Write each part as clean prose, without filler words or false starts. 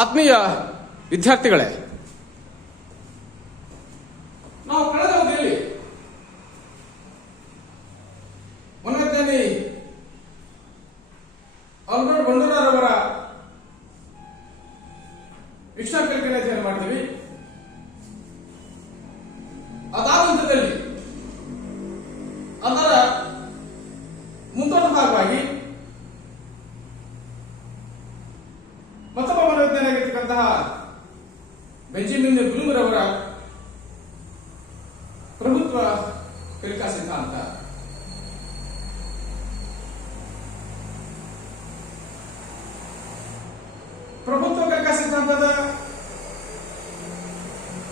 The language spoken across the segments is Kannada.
ಆತ್ಮೀಯ ವಿದ್ಯಾರ್ಥಿಗಳೇ, ನಾವು ಕಳೆದ ಅವಧಿಯಲ್ಲಿ ಮೊನ್ನೆ ಆಲ್ಬರ್ಟ್ ಬಂಡೂರವರ ವಿಶ್ವ ಕಲ್ಪನೆ ಅಧ್ಯಯನ ಮಾಡ್ತೀವಿ. ಅದಾದ ಹಂತದಲ್ಲಿ ಅದರ ಮುಂದುವರೆದ ಭಾಗವಾಗಿ ಮತ್ತೊಬ್ಬ ಮನೋವಿಜ್ಞಾನಿಯಾಗಿರ್ತಕ್ಕಂತಹ ಬೆಂಜಮಿನ್ ಬ್ಲೂಮ್ ರವರ ಪ್ರಭುತ್ವ ಕಲಿಕಾ ಸಿದ್ಧಾಂತ. ಪ್ರಭುತ್ವ ಕಲಿಕಾ ಸಿದ್ಧಾಂತದ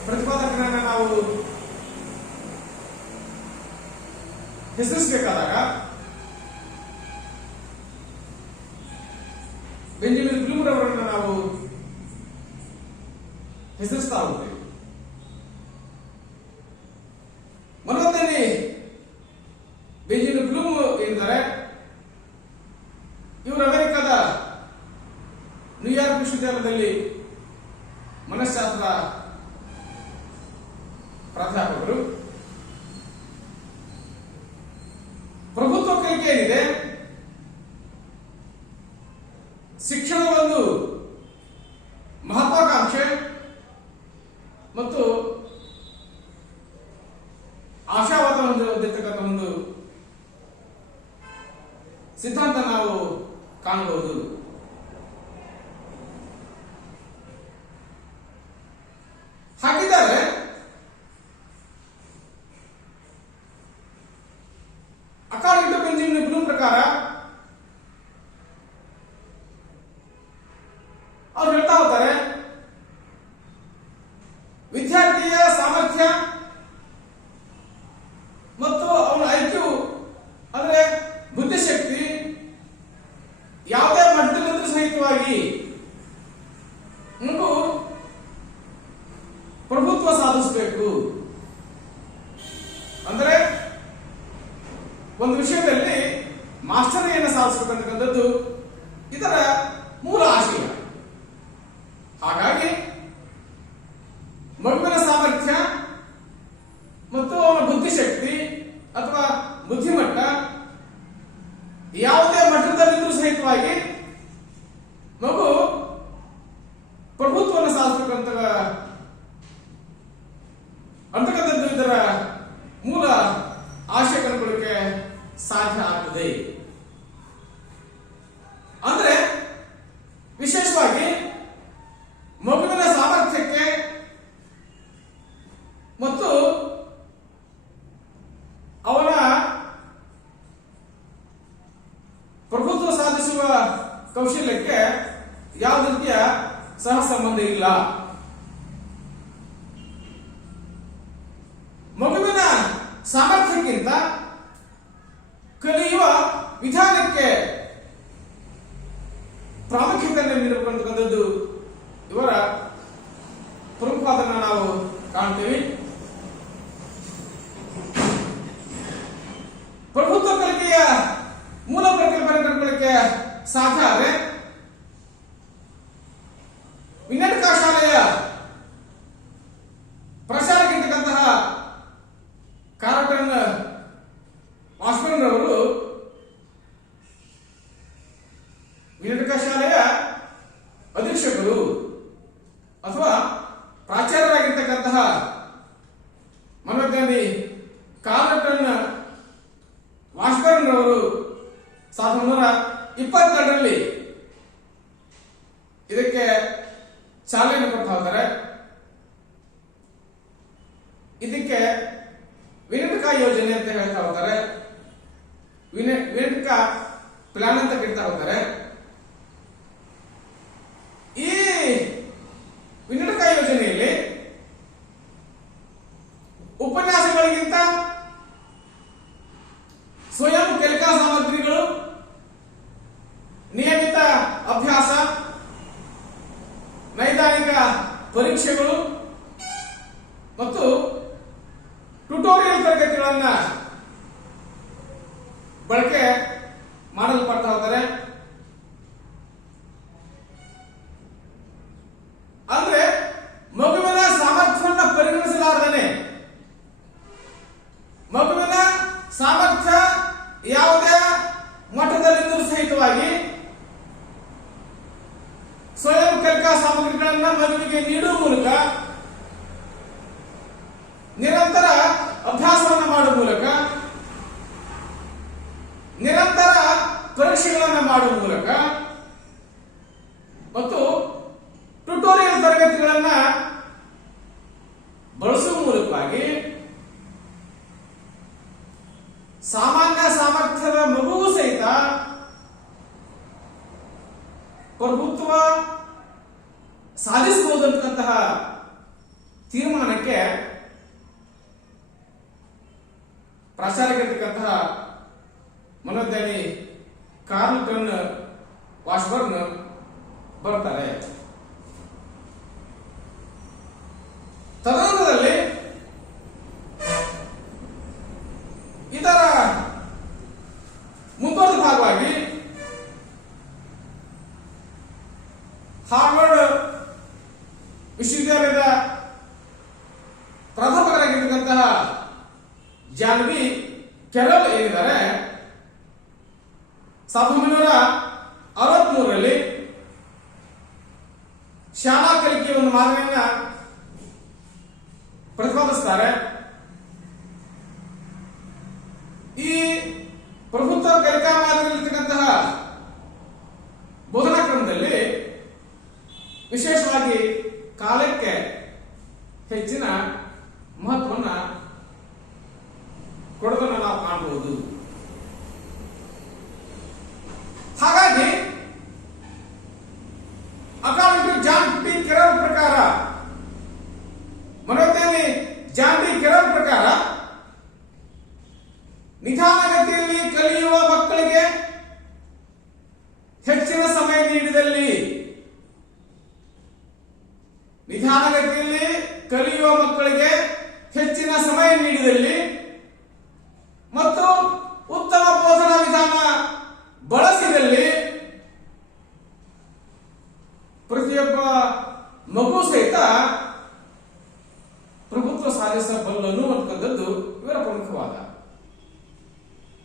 ಪ್ರತಿಪಾದಕರನ್ನ ನಾವು ಹೆಸರಿಸಬೇಕಾದಾಗ ಬೆಂಜಮಿನ್ ಬ್ಲೂಮ್ ರವರನ್ನು ನಾವು ಹೆಸರಿಸ್ತಾ ಹೋಗ್ತೇವೆ. ಮನೋವಿಜ್ಞಾನಿ ಬೆಂಜಮಿನ್ ಬ್ಲೂಮ್ ಎಂದರೆ ಇವರು ಅಮೆರಿಕದ ನ್ಯೂಯಾರ್ಕ್ ವಿಶ್ವವಿದ್ಯಾಲಯದಲ್ಲಿ ಮನಃಶಾಸ್ತ್ರ ಪ್ರಾಧ್ಯಾಪಕರು. ಪ್ರಭುತ್ವ ಕಲಿಕೆ ಏನಿದೆ, ಶಿಕ್ಷಣದ ಒಂದು ಮಹತ್ವಾಕಾಂಕ್ಷೆ ಮತ್ತು ಆಶಾವಾದ ಹೊಂದಿರತಕ್ಕಂಥ ಒಂದು ಸಿದ್ಧಾಂತ ನಾವು ಕಾಣಬಹುದು. ಹಾಗಿದ್ದಾರೆ ಅಕಾರ್ಡಿಂಗ್ ಟು ಬೆಂಜಮಿನ್ ಬ್ಲೂಮ್ ಪ್ರಕಾರ ಅವ್ರು ಹೇಳ್ತಾ ಹೋಗ್ತಾರೆ, ವಿದ್ಯಾರ್ಥಿಯ ಸಾಮರ್ಥ್ಯ ಮತ್ತು ಅವನ ಐಕ್ಯೂ ಅಂದ್ರೆ ಬುದ್ಧಿಶಕ್ತಿ ಯಾವುದೇ ಮಟ್ಟದಲ್ಲೂ ಸಹಿತವಾಗಿ ಮಗು ಪ್ರಭುತ್ವ ಸಾಧಿಸಬೇಕು. ಅಂದ್ರೆ ಒಂದು ವಿಷಯದಲ್ಲಿ ಮಾಸ್ಟರಿಯನ್ನು ಸಾಧಿಸಬೇಕಂತಕ್ಕಂಥದ್ದು ಇದರ ಮೂಲ ಆಶಯ. ಹಾಗಾಗಿ ಮಗುವಿನ ಸಾಮರ್ಥ್ಯ ಮತ್ತು ಅವನ ಬುದ್ಧಿಶಕ್ತಿ ಅಥವಾ ಬುದ್ಧಿಮಟ್ಟ ಯಾವುದೇ ಮಟ್ಟದಲ್ಲಿದ್ದರೂ ಸಹಿತವಾಗಿ ಮಗು ಪ್ರಭುತ್ವವನ್ನು ಸಾಧಿಸಬೇಕಂತಕ್ಕಂಥದ್ದು ಇದರ ಮೂಲ ಆಶಯ ಕಂಡುಕೊಳ್ಳಕ್ಕೆ ಸಾಧ್ಯ ಆಗ್ತದೆ. ಅಂದ್ರೆ ವಿಶೇಷವಾಗಿ ಮಗುವಿನ ಸಾಮರ್ಥ್ಯಕ್ಕೆ ಮತ್ತು ಅವನ ಪ್ರಭುತ್ವ ಸಾಧಿಸುವ ಕೌಶಲ್ಯಕ್ಕೆ ಯಾವುದೇ ರೀತಿಯ ಸಹ ಸಂಬಂಧ ಇಲ್ಲ. ಮಗುವಿನ ಸಾಮರ್ಥ್ಯಕ್ಕಿಂತ ಕಲಿಯುವ ವಿಧಾನಕ್ಕೆ ಪ್ರಾಮುಖ್ಯತೆಯನ್ನು ನೀಡಬೇಕಂತಕ್ಕಂಥದ್ದು ಇವರ ಪ್ರಮುಖವಾದನ್ನ ನಾವು ಕಾಣ್ತೀವಿ. ಪ್ರಭುತ್ವ ಕಲಿಕೆಯ ಮೂಲ ಪರಿಕಲ್ಪನೆ ಕಂಡುಕೊಳ್ಳಕ್ಕೆ ಸಾಧ್ಯ ಆದರೆ ವಿನಯಕ ಶಾಲೆಯ ಪ್ರಚಾರಕ್ಕಿರ್ತಕ್ಕಂತಹ ಕಾರ್ಟನ್ ವಾಸ್ಪನ್ ರವರು ವಿನಯಕ ಶಾಲೆಯ ಅಧೀಕ್ಷಕರು ಅಥವಾ ಪ್ರಾಚಾರ್ಯರಾಗಿರ್ತಕ್ಕಂತಹ ಮನೋವಿಜ್ಞಾನಿ ಕಾರ್ಟನ್ ವಾಸ್ಪನ್ ರವರು 1922ರಲ್ಲಿ ಇದಕ್ಕೆ ಚಾಲನೆ ಕೊಡ್ತಾ ಹೋಗ್ತಾರೆ. ಇದಕ್ಕೆ ವಿನಯಕ ಯೋಜನೆ ಅಂತ ಹೇಳ್ತಾ ಹೋಗ್ತಾರೆ, ವಿನಯಕ ಪ್ಲಾನ್ ಅಂತ ಕೇಳ್ತಾ ಹೋಗ್ತಾರೆ. ಈ ವಿನಯಕ ಯೋಜನೆಯಲ್ಲಿ ಉಪನ್ಯಾಸಗಳಿಗಿಂತ ಸ್ವಯಂ ಕಲಿಕಾ ಸಾಮಗ್ರಿಗಳು, ನಿಯಮಿತ ಅಭ್ಯಾಸ, ನೈದಾನಿಕ ಪರೀಕ್ಷೆಗಳು ಮತ್ತು ಟ್ಯುಟೋರಿಯಲ್ ತರಗತಿಗಳನ್ನ ಬಳಕೆ ಮಾಡಲ್ಪಡ್ತಾ ಹೋಗ್ತಾರೆ. ಕಲಿಕಾ ಸಾಮಗ್ರಿಗಳನ್ನು ಮಗುವಿಗೆ ನೀಡುವ ಮೂಲಕ, ನಿರಂತರ ಅಭ್ಯಾಸವನ್ನು ಮಾಡುವ ಮೂಲಕ, ನಿರಂತರ ಪರೀಕ್ಷೆಗಳನ್ನು ಮಾಡುವ ಮೂಲಕ ಮತ್ತು ಟ್ಯುಟೋರಿಯಲ್ ತರಗತಿಗಳನ್ನು ಬಳಸುವ ಮೂಲಕವಾಗಿ ಸಾಮಾನ್ಯ ಸಾಮರ್ಥ್ಯದ ಮಗುವು ಸಹಿತ ಪ್ರಭುತ್ವ ಸಾಧಿಸಬಹುದಂತಹ ತೀರ್ಮಾನಕ್ಕೆ ಪ್ರಾಚಾರ್ಯರಾಗಿರ್ತಕ್ಕಂತಹ ಮನೋಜ್ಞಾನಿ ಕಾರ್ಲ್ ವಾಶ್ಬರ್ನ್ ಬರ್ತಾರೆ. ತದನಂತರದಲ್ಲಿ ಇದರ ಮುಂದುವರೆದ ಭಾಗವಾಗಿ ಹಾರ್ವರ್ಡ್ ವಿಶ್ವವಿದ್ಯಾಲಯದ ಪ್ರಾಧ್ಯಾಪಕರಾಗಿರ್ತಕ್ಕಂತಹ ಜಾನ್ ಬಿ ಕೆರಲ್ ಏನಿದ್ದಾರೆ 1963ರಲ್ಲಿ ಶಾಲಾ ಕಲಿಕೆಯ ಒಂದು ಮಾದರಿಯನ್ನ ಪ್ರತಿಪಾದಿಸುತ್ತಾರೆ. ಈ ಪ್ರಭುತ್ವ ಕಲಿಕಾ ಮಾದರಿಯಲ್ಲಿರ್ತಕ್ಕಂತಹ ಬೋಧನಾ ಕ್ರಮದಲ್ಲಿ ವಿಶೇಷವಾಗಿ ಕಾಲಕ್ಕೆ ಹೆಚ್ಚಿನ ಮಹತ್ವವನ್ನು ಕೊಡುವುದನ್ನು ನಾವು ಕಾಣಬಹುದು. ಹಾಗಾಗಿ according to John B Carroll ಪ್ರಕಾರ, ಮನೋಜ್ಞಾನಿ ಜಾನ್ ಬಿ ಕೆರಲ್ ಪ್ರಕಾರ, ನಿಧಾನಗತಿಯಲ್ಲಿ ಕಲಿಯುವ ಮಕ್ಕಳಿಗೆ ಹೆಚ್ಚಿನ ಸಮಯ ನೀಡಿದಲ್ಲಿ, ನಿಧಾನಗತಿಯಲ್ಲಿ ಕಲಿಯುವ ಮಕ್ಕಳಿಗೆ ಹೆಚ್ಚಿನ ಸಮಯ ನೀಡಿದಲ್ಲಿ ಮತ್ತು ಉತ್ತಮ ಬೋಧನಾ ವಿಧಾನ ಬಳಸಿದಲ್ಲಿ ಪ್ರತಿಯೊಬ್ಬ ಮಗು ಸಹಿತ ಪ್ರಭುತ್ವ ಸಾಧಿಸಬಲ್ಲನು ಅಂತಕ್ಕಂಥದ್ದು ಇವರ ಪ್ರಮುಖವಾದ.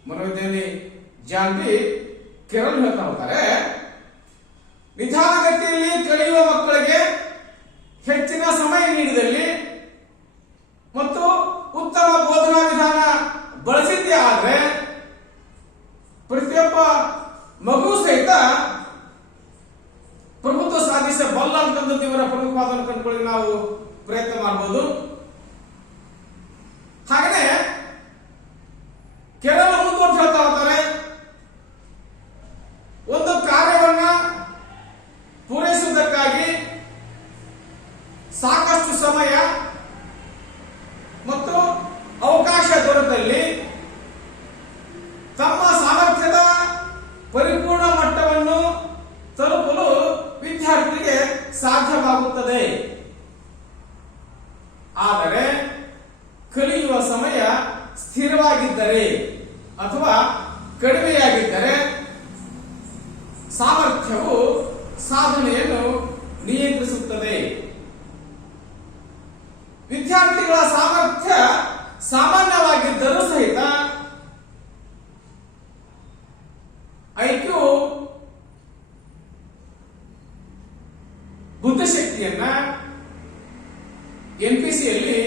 ಮನೋಜ್ಞಾನಿ ಜಾನ್ ಬಿ ಕೆರಲ್ ಹೇಳ್ತಾ ಹೋಗ್ತಾರೆ, ನಿಧಾನಗತಿಯಲ್ಲಿ ಕಲಿಯುವ ಮಕ್ಕಳಿಗೆ ಹೆಚ್ಚಿನ ಸಮಯ ನೀಡಿದಲ್ಲಿ ಮತ್ತು ಉತ್ತಮ ಬೋಧನಾ ವಿಧಾನ ಬಳಸಿದ್ದೇ ಆದ್ರೆ ಪ್ರತಿಯೊಬ್ಬ ಮಗು ಸಹಿತ ಪ್ರಭುತ್ವ ಸಾಧಿಸಬಲ್ಲ ಅಂತಕ್ಕಂಥದ್ದು ಇವರ ಪ್ರಮುಖವಾದ ಕಂಡುಕೊಳ್ಳಿ ನಾವು ಪ್ರಯತ್ನ ಮಾಡಬಹುದು. ಹಾಗೆಯೇ ಕೆಲವು ಮುಂದುವರೆದು ಹೇಳ್ತಾ ಹೋಗ್ತಾರೆ, ಒಂದು ಕಾರ್ಯವನ್ನ ಪೂರೈಸುವುದಕ್ಕಾಗಿ ಸಾಕಷ್ಟು ಸಮಯ ಮತ್ತು ಅವಕಾಶ ದೊರೆತಲ್ಲಿ ತಮ್ಮ ಸಾಮರ್ಥ್ಯದ ಪರಿಪೂರ್ಣ ಮಟ್ಟವನ್ನು ತಲುಪಲು ವಿದ್ಯಾರ್ಥಿಗೆ ಸಾಧ್ಯವಾಗುತ್ತದೆ. ಆದರೆ ಕಲಿಯುವ ಸಮಯ ಸ್ಥಿರವಾಗಿದ್ದರೆ ಅಥವಾ ಕಡಿಮೆಯಾಗಿದ್ದರೆ ಸಾಮರ್ಥ್ಯವು ಸಾಧನೆಯನ್ನು ನಿಯಂತ್ರಿಸುತ್ತದೆ. ವಿದ್ಯಾರ್ಥಿಗಳ ಸಾಮರ್ಥ್ಯ ಸಾಮಾನ್ಯವಾಗಿದ್ದರೂ ಸಹಿತ ಐಕ್ಯೂ ಬುದ್ಧಿಶಕ್ತಿಯನ್ನ ಎನ್ಪಿಸಿಯಲ್ಲಿ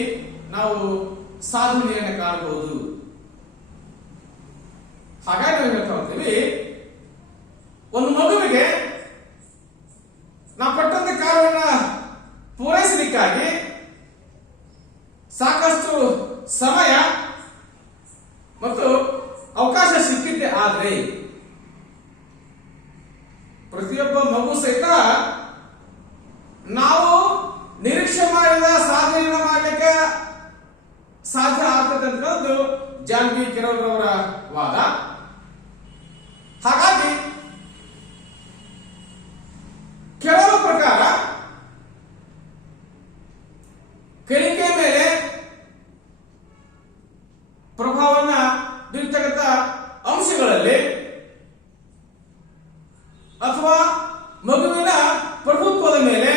ನಾವು ಸಾಧನೆಯನ್ನು ಕಾಣಬಹುದು. ಹಾಗಾಗಿ ನಾವು ಹೇಳ್ತಾ ಹೋಗ್ತೀವಿ, ಒಂದು ಮಗುವಿಗೆ ನಾವು ಪಟ್ಟಂತ ಕಾರ್ಯವನ್ನು ಪೂರೈಸಲಿಕ್ಕಾಗಿ ಸಾಕಷ್ಟು ಸಮಯ ಮತ್ತು ಅವಕಾಶ ಸಿಕ್ಕಿದ್ದೆ ಆದರೆ ಪ್ರತಿಯೊಬ್ಬ ಮಗು ಸಹಿತ ನಾವು ನಿರೀಕ್ಷೆ ಮಾಡಿದ ಸಾಧನೆಯನ್ನು ಮಾಡಲಿಕ್ಕೆ ಸಾಧ್ಯ ಆಗ್ತದೆ ಅಂತಕ್ಕಂಥದ್ದು ಜಾನ್ ಬಿ ಕೆರಲ್ ಅವರ ವಾದ. ಹಾಗಾಗಿ ಕೆಲವು ಪ್ರಕಾರ ಕಲಿಕೆ ಮೇಲೆ ಪ್ರಭಾವವನ್ನು ಬೀರ್ತಕ್ಕಂಥ ಅಂಶಗಳಲ್ಲಿ ಅಥವಾ ಮಗುವಿನ ಪ್ರಭುತ್ವದ ಮೇಲೆ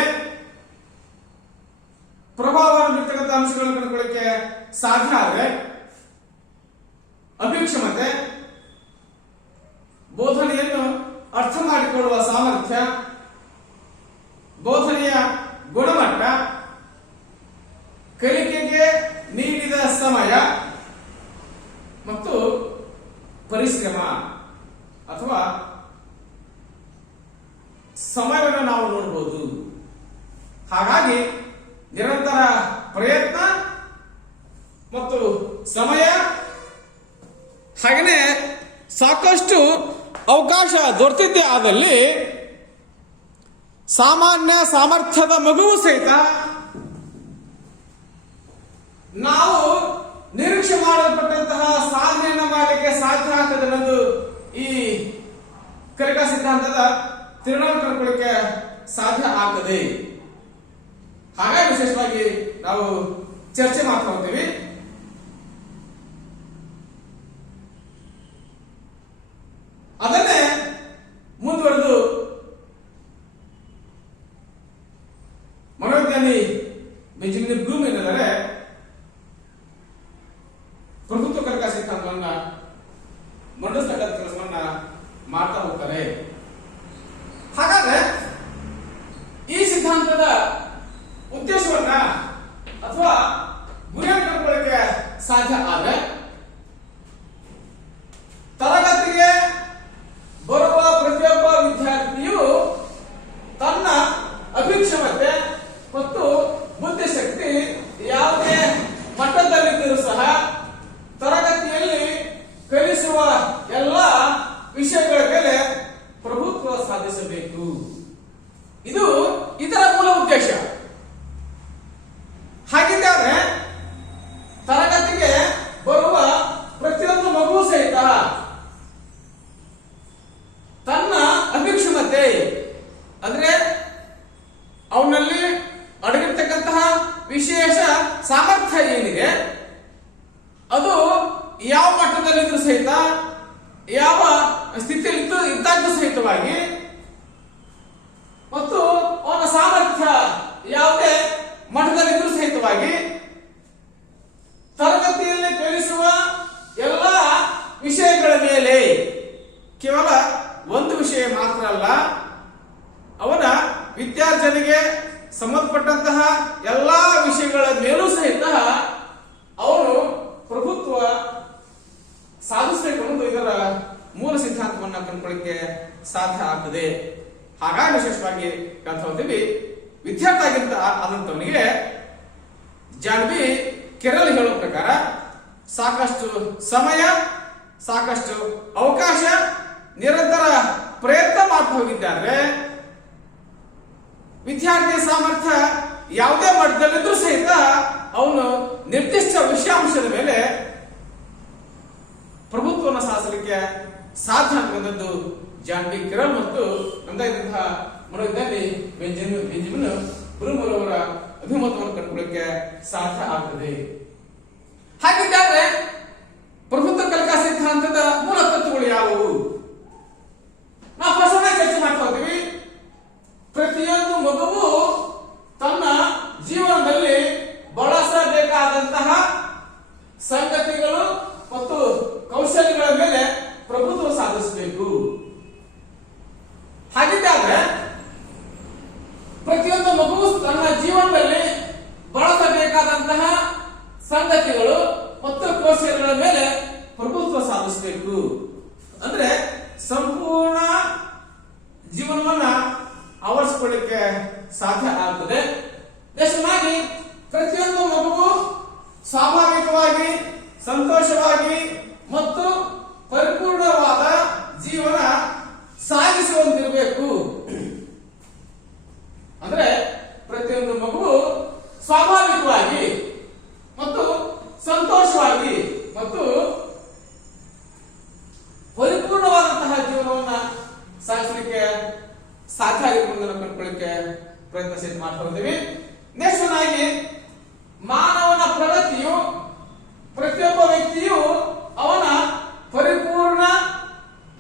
ಪ್ರಭಾವವನ್ನು ಬೀರ್ತಕ್ಕಂಥ ಅಂಶಗಳನ್ನು ಕಂಡುಕೊಳ್ಳಕ್ಕೆ ಸಾಧ್ಯ ಆದರೆ ಅಭಿಕ್ಷಮತೆ, ಬೋಧನೆಯನ್ನು ಬೋಧನೆಯ ಗುಣಮಟ್ಟ, ಕಲಿಕೆಗೆ ನೀಡಿದ ಸಮಯ ಮತ್ತು ಪರಿಶ್ರಮ ಅಥವಾ ಸಮಯವನ್ನು ನಾವು ನೋಡಬಹುದು. ಹಾಗಾಗಿ ನಿರಂತರ ಪ್ರಯತ್ನ ಮತ್ತು ಸಮಯ ಹಾಗೆಯೇ ಸಾಕಷ್ಟು ಅವಕಾಶ ದೊರೆತಿದ್ದೇ ಆದಲ್ಲಿ ಸಾಮಾನ್ಯ ಸಾಮರ್ಥ್ಯದ ಮಗುವು ಸಹಿತ ನಾವು ನಿರೀಕ್ಷೆ ಮಾಡಲ್ಪಟ್ಟಂತಹ ಸಾಧನೆಯನ್ನು ಮಾಡಲಿಕ್ಕೆ ಸಾಧ್ಯ ಆಗ್ತದೆ ಅನ್ನೋದು ಈ ಕಲಿಕಾ ಸಿದ್ಧಾಂತದ ತಿರುಳನ್ನು ಕಂಡುಕೊಳ್ಳಿಕ್ಕೆ ಸಾಧ್ಯ ಆಗ್ತದೆ. ಹಾಗಾಗಿ ವಿಶೇಷವಾಗಿ ನಾವು ಚರ್ಚೆ ಮಾಡ್ತಾ ಹೋಗ್ತೀವಿ. ಅದನ್ನೇ ಮುಂದುವರೆದು ಮನೋವಿಜ್ಞಾನಿ ಬೆಂಜಮಿನ್ ಬ್ಲೂಮ್ ಏನೆಂದರೆ ಪ್ರಭುತ್ವ ಕಲಿಕಾ ಸಿದ್ಧಾಂತವನ್ನ ಮಂಡಿಸತಕ್ಕಂಥ ಕೆಲಸವನ್ನ ಮಾಡ್ತಾ ಹೋಗ್ತಾರೆ. ಹಾಗಾದ್ರೆ ಈ ಸಿದ್ಧಾಂತದ ಉದ್ದೇಶವನ್ನ ಅಥವಾ ಗುರಿಯನ್ನು ಕಂಡುಕೊಳ್ಳಕ್ಕೆ ಸಾಧ್ಯ ಆದ್ರೆ ತರಗತಿಗೆ ಬರುವ ಪ್ರತಿಯೊಬ್ಬ ವಿದ್ಯಾರ್ಥಿಯು ತನ್ನ ಅಭಿಕ್ಷಮತೆ ಮತ್ತು ಬುದ್ಧಿಶಕ್ತಿ ಯಾವುದೇ ಮಟ್ಟದಲ್ಲಿದ್ದರೂ ಸಹ ತರಗತಿಯಲ್ಲಿ ಕಲಿಸುವ ಎಲ್ಲ ವಿಷಯಗಳ ಮೇಲೆ ಪ್ರಭುತ್ವ ಸಾಧಿಸಬೇಕು. ಇದು ಇದರ ಮೂಲ ಉದ್ದೇಶ. ಹಾಗಿದ್ದರೆ ತರಗತಿಗೆ ಬರುವ ಪ್ರತಿಯೊಂದು ಮಗು ಸಹಿತ ತನ್ನ ಅಭಿಕ್ಷಮತೆ ಅಂದ್ರೆ ಅವನಲ್ಲಿ ಅಡಗಿರ್ತಕ್ಕಂತಹ ವಿಶೇಷ ಸಾಮರ್ಥ್ಯ ಏನಿದೆ ಅದು ಯಾವ ಮಟ್ಟದಲ್ಲಿದ್ರೂ ಸಹಿತ, ಯಾವ ಸ್ಥಿತಿಯಲ್ಲಿ ಇದ್ದಾಗೂ ಸಹಿತವಾಗಿ ಮತ್ತು ಅವನ ಸಾಮರ್ಥ್ಯ ಯಾವುದೇ ಮಟ್ಟದಲ್ಲಿದ್ರೂ ಸಹಿತವಾಗಿ ತರಗತಿಯಲ್ಲಿ ಕಲಿಸುವ ಎಲ್ಲ ವಿಷಯಗಳ ಮೇಲೆ ಕೇವಲ ಒಂದು ವಿಷಯ ಮಾತ್ರ ಅಲ್ಲ, ಅವನ ವಿದ್ಯಾರ್ಜನೆಗೆ ಸಂಬಂಧಪಟ್ಟಂತಹ ಎಲ್ಲಾ ವಿಷಯಗಳ ಮೇಲೂ ಸಹಿತ ಅವನು ಪ್ರಭುತ್ವ ಸಾಧಿಸಬೇಕು ಅನ್ನೋದು ಇದರ ಮೂಲ ಸಿದ್ಧಾಂತವನ್ನ ಕಂಡುಕೊಳ್ಳಿಕ್ಕೆ ಸಾಧ್ಯ ಆಗ್ತದೆ. ಹಾಗಾಗಿ ವಿಶೇಷವಾಗಿ ಹೇಳ್ತಾ ಹೋಗ್ತೀವಿ, ವಿದ್ಯಾರ್ಥಿ ಆಗಿಂತ ಆದಂತವನಿಗೆ ಜಾನ್ ಬಿ ಕೆರಲ್ ಹೇಳೋ ಪ್ರಕಾರ ಸಾಕಷ್ಟು ಸಮಯ, ಸಾಕಷ್ಟು ಅವಕಾಶ, ನಿರಂತರ ಪ್ರಯತ್ನ ಮಾಡ್ತಾ ಹೋಗಿದ್ದಾರೆ ವಿದ್ಯಾರ್ಥಿಯ ಸಾಮರ್ಥ್ಯ ಯಾವುದೇ ಮಟ್ಟದಲ್ಲಿದ್ರೂ ಸಹಿತ ಅವನು ನಿರ್ದಿಷ್ಟ ವಿಷಯಾಂಶದ ಮೇಲೆ ಪ್ರಭುತ್ವವನ್ನು ಸಾಧಿಸಲಿಕ್ಕೆ ಸಾಧ್ಯ ಅಂತಕ್ಕಂಥದ್ದು ಜಾನ್ ಬಿ ಕೆರಲ್ ಮತ್ತು ನಮ್ಮದಾದಂತಹ ಮನೋವಿಜ್ಞಾನಿ ಬೆಂಜಮಿನ್ ಬ್ಲೂಮ್ ಅವರ ಅಭಿಮತವನ್ನು ಕಂಡುಕೊಳ್ಳಕ್ಕೆ ಸಾಧ್ಯ ಆಗ್ತದೆ. ಹಾಗಿದ್ದರೆ ಪ್ರಭುತ್ವ ಕಲಿಕಾ ಸಿದ್ಧಾಂತದ ಮೂಲ ತತ್ವಗಳು ಯಾವುವು? ನಾವು ಹೊಸದಾಗಿ ಚರ್ಚೆ ಮಾಡ್ತಾ ಹೋಗ್ತೀವಿ. ಪ್ರತಿಯೊಂದು ಮಗುವು ತನ್ನ ಜೀವನದಲ್ಲಿ ಬಳಸಬೇಕಾದಂತಹ ಸಂಗತಿಗಳು ಮತ್ತು ಕೌಶಲ್ಯಗಳ ಮೇಲೆ ಪ್ರಭುತ್ವ ಸಾಧಿಸಬೇಕು. ಹಾಗಿದ್ದಾಗ ಪ್ರತಿಯೊಂದು ಮಗುವು ತನ್ನ ಜೀವನದಲ್ಲಿ ಬಳಸಬೇಕಾದಂತಹ ಸಂಗತಿಗಳು ಮತ್ತು ಕೌಶಲ್ಯಗಳ ಮೇಲೆ ಪ್ರಭುತ್ವ ಸಾಧಿಸಬೇಕು. ಅಂದ್ರೆ ಸಂಪೂರ್ಣ ಜೀವನವನ್ನ ಆವರಿಸಿಕೊಳ್ಳಿಕ್ಕೆ ಸಾಧ್ಯ ಆಗ್ತದೆ. ದೇಶವಾಗಿ ಪ್ರತಿಯೊಂದು ಮಗುವು ಸ್ವಾಭಾವಿಕವಾಗಿ ಸಂತೋಷವಾಗಿ ಮತ್ತು ಪರಿಪೂರ್ಣವಾದ ಜೀವನ ಸಾಗಿಸುವಂತಿರಬೇಕು. ಅಂದ್ರೆ ಪ್ರತಿಯೊಂದು ಮಗುವು ಸ್ವಾಭಾವಿಕವಾಗಿ ಮತ್ತು ಸಂತೋಷವಾಗಿ ಮತ್ತು ಪರಿಪೂರ್ಣವಾದಂತಹ ಜೀವನವನ್ನ ಸಾಗಿಸಲಿಕ್ಕೆ ಸಾಧ್ಯ ಆಗಿರುವುದನ್ನು ಕಂಡುಕೊಳ್ಳಿಕ್ಕೆ ಪ್ರಯತ್ನ ಮಾಡ್ತಾ ಹೋಗ್ತೀವಿ. ನೆಕ್ಸ್ಟ್ ಆಗಿ ಮಾನವನ ಪ್ರಗತಿಯು ಪ್ರತಿಯೊಬ್ಬ ವ್ಯಕ್ತಿಯು ಅವನ ಪರಿಪೂರ್ಣ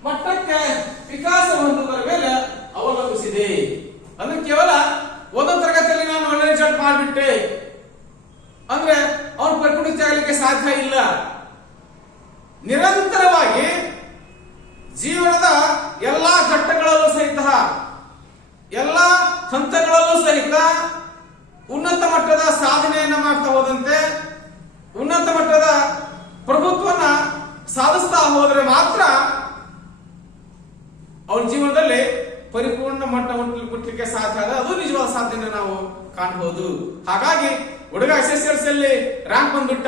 ಮಟ್ಟಕ್ಕೆ ವಿಕಾಸ ಹೊಂದುವುದರ ಮೇಲೆ ಅವಲಂಬಿಸಿದೆ. ಅಂದ್ರೆ ಕೇವಲ ಒಂದೊಂದು ತರಗತಿಯಲ್ಲಿ ನಾನು ಒಳ್ಳೆ ರಿಸಲ್ಟ್ ಮಾಡಿಬಿಟ್ಟೆ ಅಂದ್ರೆ ಅವನು ಪರಿಪೂರ್ಣತೆ ಆಗಲಿಕ್ಕೆ ಸಾಧ್ಯ ಇಲ್ಲ. ನಿರಂತರವಾಗಿ ಜೀವನದ ಎಲ್ಲಾ ಘಟ್ಟಗಳಲ್ಲೂ ಸಹಿತ, ಎಲ್ಲಾ ಹಂತಗಳಲ್ಲೂ ಸಹಿತ ಉನ್ನತ ಮಟ್ಟದ ಸಾಧನೆಯನ್ನ ಮಾಡ್ತಾ ಹೋದಂತೆ ಉನ್ನತ ಮಟ್ಟದ ಪ್ರಭುತ್ವನ ಸಾಧಿಸ್ತಾ ಹೋದ್ರೆ ಮಾತ್ರ ಅವನ ಜೀವನದಲ್ಲಿ ಪರಿಪೂರ್ಣ ಮಟ್ಟ ಮುಟ್ಟಲಿಕ್ಕೆ ಸಾಧ್ಯ ಆದ ಅದು ನಿಜವಾದ ಸಾಧನೆ ನಾವು ಕಾಣಬಹುದು. ಹಾಗಾಗಿ ಹುಡುಗ SSLC ಅಲ್ಲಿ ರ್ಯಾಂಕ್ ಬಂದ್ಬಿಟ್ಟ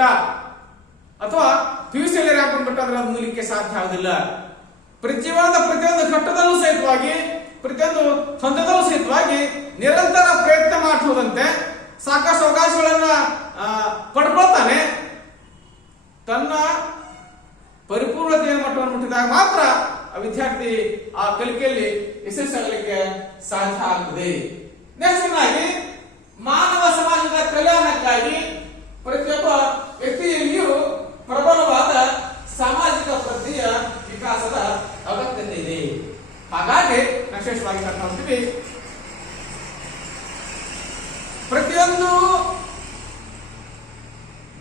ಅಥವಾ PUC ಅಲ್ಲಿ ರ್ಯಾಂಕ್ ಬಂದ್ಬಿಟ್ಟ ಅಂದ್ರೆ ಅದು ಮುಗಿಲಿಕ್ಕೆ ಸಾಧ್ಯ ಆಗುದಿಲ್ಲ. ಜೀವನದ ಪ್ರತಿಯೊಂದು ಘಟ್ಟದಲ್ಲೂ ಸಹಿತವಾಗಿ ಪ್ರತಿಯೊಂದು ಹಂತದಲ್ಲೂ ಸಹಿತವಾಗಿ ನಿರಂತರ ಪ್ರಯತ್ನ ಮಾಡುವುದಂತೆ ಸಾಕಷ್ಟು ಅವಕಾಶಗಳನ್ನ ಪಡ್ಕೊಳ್ತಾನೆ. ತನ್ನ ಪರಿಪೂರ್ಣತೆಯ ಮಟ್ಟವನ್ನು ಮುಟ್ಟಿದಾಗ ಮಾತ್ರ ಆ ವಿದ್ಯಾರ್ಥಿ ಆ ಕಲಿಕೆಯಲ್ಲಿ ಯಶಸ್ವಿ ಆಗಲಿಕ್ಕೆ ಸಾಧ್ಯ ಆಗ್ತದೆ. ನೆಕ್ಸ್ಟ್ ಆಗಿ ಮಾನವ ಸಮಾಜದ ಕಲ್ಯಾಣಕ್ಕಾಗಿ ಪ್ರತಿಯೊಬ್ಬ ವ್ಯಕ್ತಿಯಲ್ಲಿಯೂ ಪ್ರಬಲವಾದ ಸಾಮಾಜಿಕ ಪ್ರಜ್ಞೆಯ ವಿಕಾಸದ ಅಗತ್ಯತೆ ಇದೆ. ಹಾಗಾಗಿ ವಿಶೇಷವಾಗಿ ನೋಡ್ತೀವಿ, ಪ್ರತಿಯೊಂದು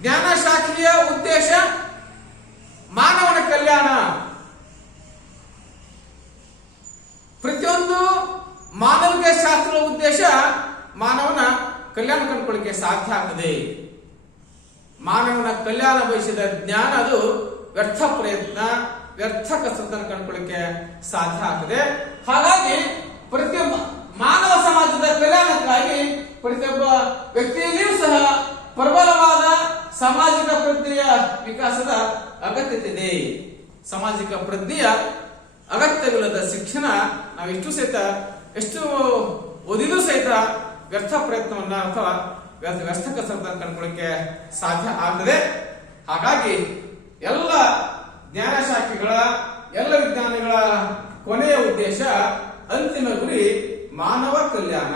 ಜ್ಞಾನ ಶಾಖೆಯ ಉದ್ದೇಶ ಮಾನವನ ಕಲ್ಯಾಣ. ಪ್ರತಿಯೊಂದು ಮಾನವಿಕ ಶಾಸ್ತ್ರದ ಉದ್ದೇಶ ಮಾನವನ ಕಲ್ಯಾಣ ಕಂಡುಕೊಳ್ಳಿಕ್ಕೆ ಸಾಧ್ಯ ಆಗ್ತದೆ. ಮಾನವನ ಕಲ್ಯಾಣ ಬಯಸಿದ ಜ್ಞಾನ ಅದು ವ್ಯರ್ಥ ಪ್ರಯತ್ನ ವ್ಯರ್ಥ ಕಸರತ್ತನ್ನು ಕಂಡುಕೊಳ್ಳಿಕ್ಕೆ ಸಾಧ್ಯ ಆಗ್ತದೆ. ಹಾಗಾಗಿ ಪ್ರತಿಯೊಬ್ಬ ಮಾನವ ಸಮಾಜದ ಕಲ್ಯಾಣಕ್ಕಾಗಿ ಪ್ರತಿಯೊಬ್ಬ ವ್ಯಕ್ತಿಯಲ್ಲಿಯೂ ಸಹ ಪ್ರಬಲವಾದ ಸಾಮಾಜಿಕ ಪ್ರಜ್ಞೆಯ ವಿಕಾಸದ ಅಗತ್ಯತೆ ಇದೆ. ಸಾಮಾಜಿಕ ಪ್ರಜ್ಞೆಯ ಅಗತ್ಯವಿಲ್ಲದ ಶಿಕ್ಷಣ ನಾವು ಎಷ್ಟು ಓದಿದ್ರೂ ಸಹಿತ ವ್ಯರ್ಥ ಪ್ರಯತ್ನವನ್ನ ಅಥವಾ ವ್ಯರ್ಥ ಕಸರತ್ತನ್ನು ಕಂಡುಕೊಳ್ಳಿಕ್ಕೆ ಸಾಧ್ಯ ಆಗ್ತದೆ. ಹಾಗಾಗಿ ಎಲ್ಲ ಜ್ಞಾನ ಶಾಖೆಗಳ ಎಲ್ಲ ವಿಜ್ಞಾನಿಗಳ ಕೊನೆಯ ಉದ್ದೇಶ ಅಂತಿಮ ಗುರಿ ಮಾನವ ಕಲ್ಯಾಣ.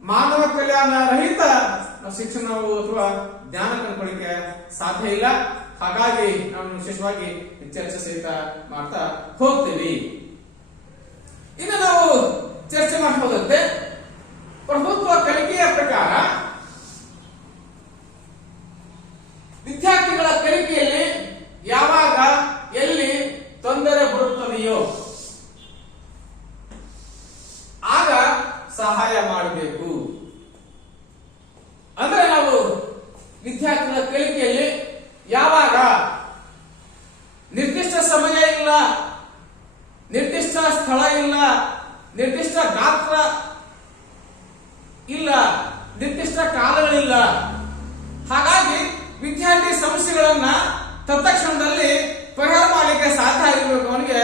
ಮಾನವ ಕಲ್ಯಾಣ ರಹಿತ ಶಿಕ್ಷಣ ಅಥವಾ ಜ್ಞಾನ ಕಂಡುಕೊಳ್ಳಿಕ್ಕೆ ಸಾಧ್ಯ ಇಲ್ಲ. ಹಾಗಾಗಿ ನಾವು ವಿಶೇಷವಾಗಿ ಚರ್ಚೆ ಸಹಿತ ಮಾಡ್ತಾ ಹೋಗ್ತೀವಿ. ಇನ್ನು ನಾವು ಚರ್ಚೆ ಮಾಡಬಹುದಂತೆ ಪ್ರಭುತ್ವ ಕಲಿಕೆಯ ಪ್ರಕಾರ ವಿದ್ಯಾರ್ಥಿಗಳ ಕಲಿಕೆಯಲ್ಲಿ ಯಾವಾಗ ಎಲ್ಲಿ ತೊಂದರೆ ಬರುತ್ತದೆಯೋ ಆಗ ಸಹಾಯ ಮಾಡಬೇಕು. ಅಂದ್ರೆ ನಾವು ವಿದ್ಯಾರ್ಥಿಗಳ ಕಲಿಕೆಯಲ್ಲಿ ಯಾವಾಗ ನಿರ್ದಿಷ್ಟ ಸಮಯ ಇಲ್ಲ, ನಿರ್ದಿಷ್ಟ ಸ್ಥಳ ಇಲ್ಲ, ನಿರ್ದಿಷ್ಟ ಗಾತ್ರ ಇಲ್ಲ, ನಿರ್ದಿಷ್ಟ ಕಾಲಗಳಿಲ್ಲ. ಹಾಗಾಗಿ ವಿದ್ಯಾರ್ಥಿ ಸಮಸ್ಯೆಗಳನ್ನ ತತ್ಕ್ಷಣದಲ್ಲಿ ಪರಿಹಾರ ಮಾಡಲಿಕ್ಕೆ ಸಾಧ್ಯ ಆಗಿರ್ಬೇಕು. ಅವನಿಗೆ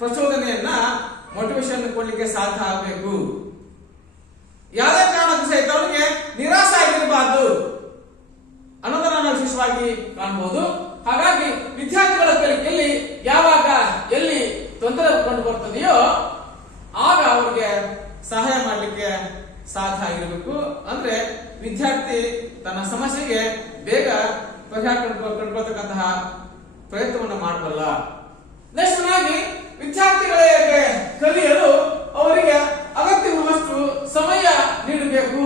ಪ್ರಚೋದನೆಯನ್ನ ಮೋಟಿವೇಶನ್ ಕೊಡ್ಲಿಕ್ಕೆ ಸಾಧ್ಯ ಆಗಬೇಕು. ಯಾವುದೇ ಕಾರಣಕ್ಕೂ ಸಹಿತ ಅವನಿಗೆ ನಿರಾಸೆ ಆಗಿರಬಾರ್ದು ಅನ್ನೋದನ್ನ ನಾವು ವಿಶೇಷವಾಗಿ ಕಾಣಬಹುದು. ಹಾಗಾಗಿ ವಿದ್ಯಾರ್ಥಿಗಳ ಕಲಿಕೆಯಲ್ಲಿ ಯಾವಾಗ ಎಲ್ಲಿ ತೊಂದರೆ ಕಂಡು ಬರ್ತದೆಯೋ ಆಗ ಅವರಿಗೆ ಸಹಾಯ ಮಾಡಲಿಕ್ಕೆ ಸಾಧ್ಯ ಆಗಿರಬೇಕು. ಅಂದ್ರೆ ವಿದ್ಯಾರ್ಥಿ ತನ್ನ ಸಮಸ್ಯೆಗೆ ಬೇಗ ಪರಿಹಾರ ಕಂಡುಕೊಳ್ತಕ್ಕಂತಹ ಪ್ರಯತ್ನವನ್ನು ಮಾಡಬಲ್ಲ. ನೆಕ್ಸ್ಟ್ ಆಗಿ ವಿದ್ಯಾರ್ಥಿಗಳಿಗೆ ಕಲಿಯಲು ಅವರಿಗೆ ಅಗತ್ಯವಿರುವಷ್ಟು ಸಮಯ ನೀಡಬೇಕು.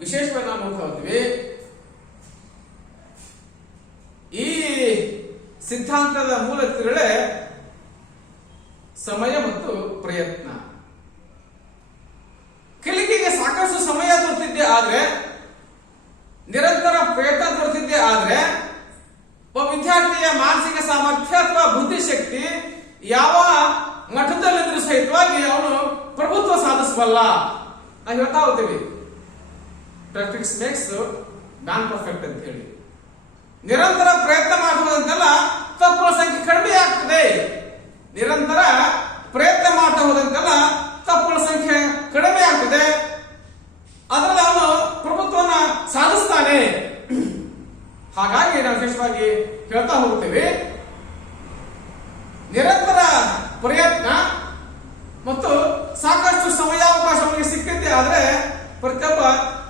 ವಿಶೇಷವಾಗಿ ನಾವು ನೋಡ್ತಾ ಹೋಗ್ತೀವಿ, ಈ ಸಿದ್ಧಾಂತದ ಮೂಲ ತಿರುಳೇ ಸಮಯ ಮತ್ತು ಪ್ರಯತ್ನ. ಕಲಿಕೆಗೆ ಸಾಕಷ್ಟು ಸಮಯ ದೊರೆತಿದ್ದೆ ಆದ್ರೆ, ನಿರಂತರ ಪ್ರಯತ್ನ ದೊರೆತಿದ್ದೆ ಆದ್ರೆ ಒಬ್ಬ ವಿದ್ಯಾರ್ಥಿಯ ಮಾನಸಿಕ ಸಾಮರ್ಥ್ಯ ಅಥವಾ ಬುದ್ಧಿಶಕ್ತಿ ಯಾವ ಮಟ್ಟದಲ್ಲಿದ್ರೂ ಸಹಿತವಾಗಿ ಅವನು ಪ್ರಭುತ್ವ ಸಾಧಿಸಬಲ್ಲ. ನಾವು ಹೇಳ್ತಾ ಹೋಗ್ತೀವಿ, ಪ್ರಾಕ್ಟಿಸ್ ಮೇಕ್ಸ್ ಮ್ಯಾನ್ ಪರ್ಫೆಕ್ಟ್ ಅಂತ ಹೇಳಿ. ನಿರಂತರ ಪ್ರಯತ್ನ ಮಾಡುವುದಂತೆಲ್ಲ ತಪ್ಪುಗಳ ಸಂಖ್ಯೆ ಕಡಿಮೆ ಆಗ್ತದೆ. ನಿರಂತರ ಪ್ರಯತ್ನ ಮಾಡ್ತಾ ಹೋದಂತೆಲ್ಲ ತಪ್ಪುಗಳ ಸಂಖ್ಯೆ ಕಡಿಮೆ ಆಗ್ತದೆ. ಅದರಲ್ಲಿ ಅವನು ಪ್ರಭುತ್ವನ ಸಾಧಿಸ್ತಾನೆ. ಹಾಗಾಗಿ ನಾವು ವಿಶೇಷವಾಗಿ ಹೇಳ್ತಾ ಹೋಗ್ತೇವೆ, ನಿರಂತರ ಪ್ರಯತ್ನ ಮತ್ತು ಸಾಕಷ್ಟು ಸಮಯಾವಕಾಶ ಅವನಿಗೆ ಸಿಕ್ಕಂತೆ ಆದ್ರೆ ಪ್ರತಿಯೊಬ್ಬ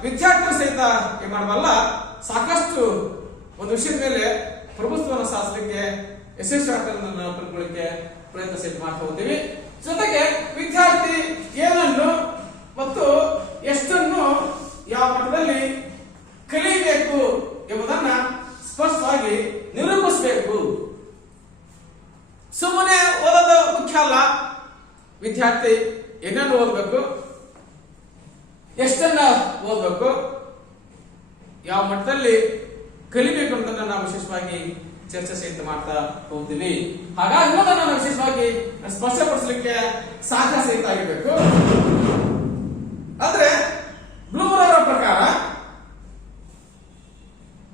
ವಿದ್ಯಾರ್ಥಿ ಸಹಿತ ಏನ್ ಮಾಡಬಲ್ಲ, ಸಾಕಷ್ಟು ಒಂದು ವಿಷಯದ ಮೇಲೆ ಪ್ರಭುತ್ವವನ್ನು ಸಾಧಿಸಲಿಕ್ಕೆ ಯಶಸ್ವಿ ಪಡ್ಕೊಳ್ಳಿಕ್ಕೆ ಪ್ರಯತ್ನ ಸಹಿತ ಮಾಡ್ತಾ ಹೋಗ್ತೀವಿ. ಜೊತೆಗೆ ವಿದ್ಯಾರ್ಥಿ ಏನನ್ನು ಮತ್ತು ಎಷ್ಟನ್ನು ಯಾವ ಮಟ್ಟದಲ್ಲಿ ಕಲಿಯಬೇಕು ಎಂಬುದನ್ನ ಸ್ಪಷ್ಟವಾಗಿ ನಿರೂಪಿಸಬೇಕು. ಸುಮ್ಮನೆ ಓದೋದು ಮುಖ್ಯ ಅಲ್ಲ. ವಿದ್ಯಾರ್ಥಿ ಏನೇನು ಓದಬೇಕು, ಎಷ್ಟನ್ನ ಓದಬೇಕು, ಯಾವ ಮಟ್ಟದಲ್ಲಿ ಕಲಿಬೇಕು ಅನ್ನೋದನ್ನ ನಾವು ವಿಶೇಷವಾಗಿ ಚರ್ಚೆ ಸಹಿತ ಮಾಡ್ತಾ ಹೋಗ್ತೀವಿ. ಹಾಗಾಗಿ ನಾವು ವಿಶೇಷವಾಗಿ ಸ್ಪಷ್ಟಪಡಿಸಲಿಕ್ಕೆ ಸಾಧ್ಯ ಸಹಿತ ಆಗಿರ್ಬೇಕು. ಆದ್ರೆ ಬ್ಲೂಮರ್ ಅವರ ಪ್ರಕಾರ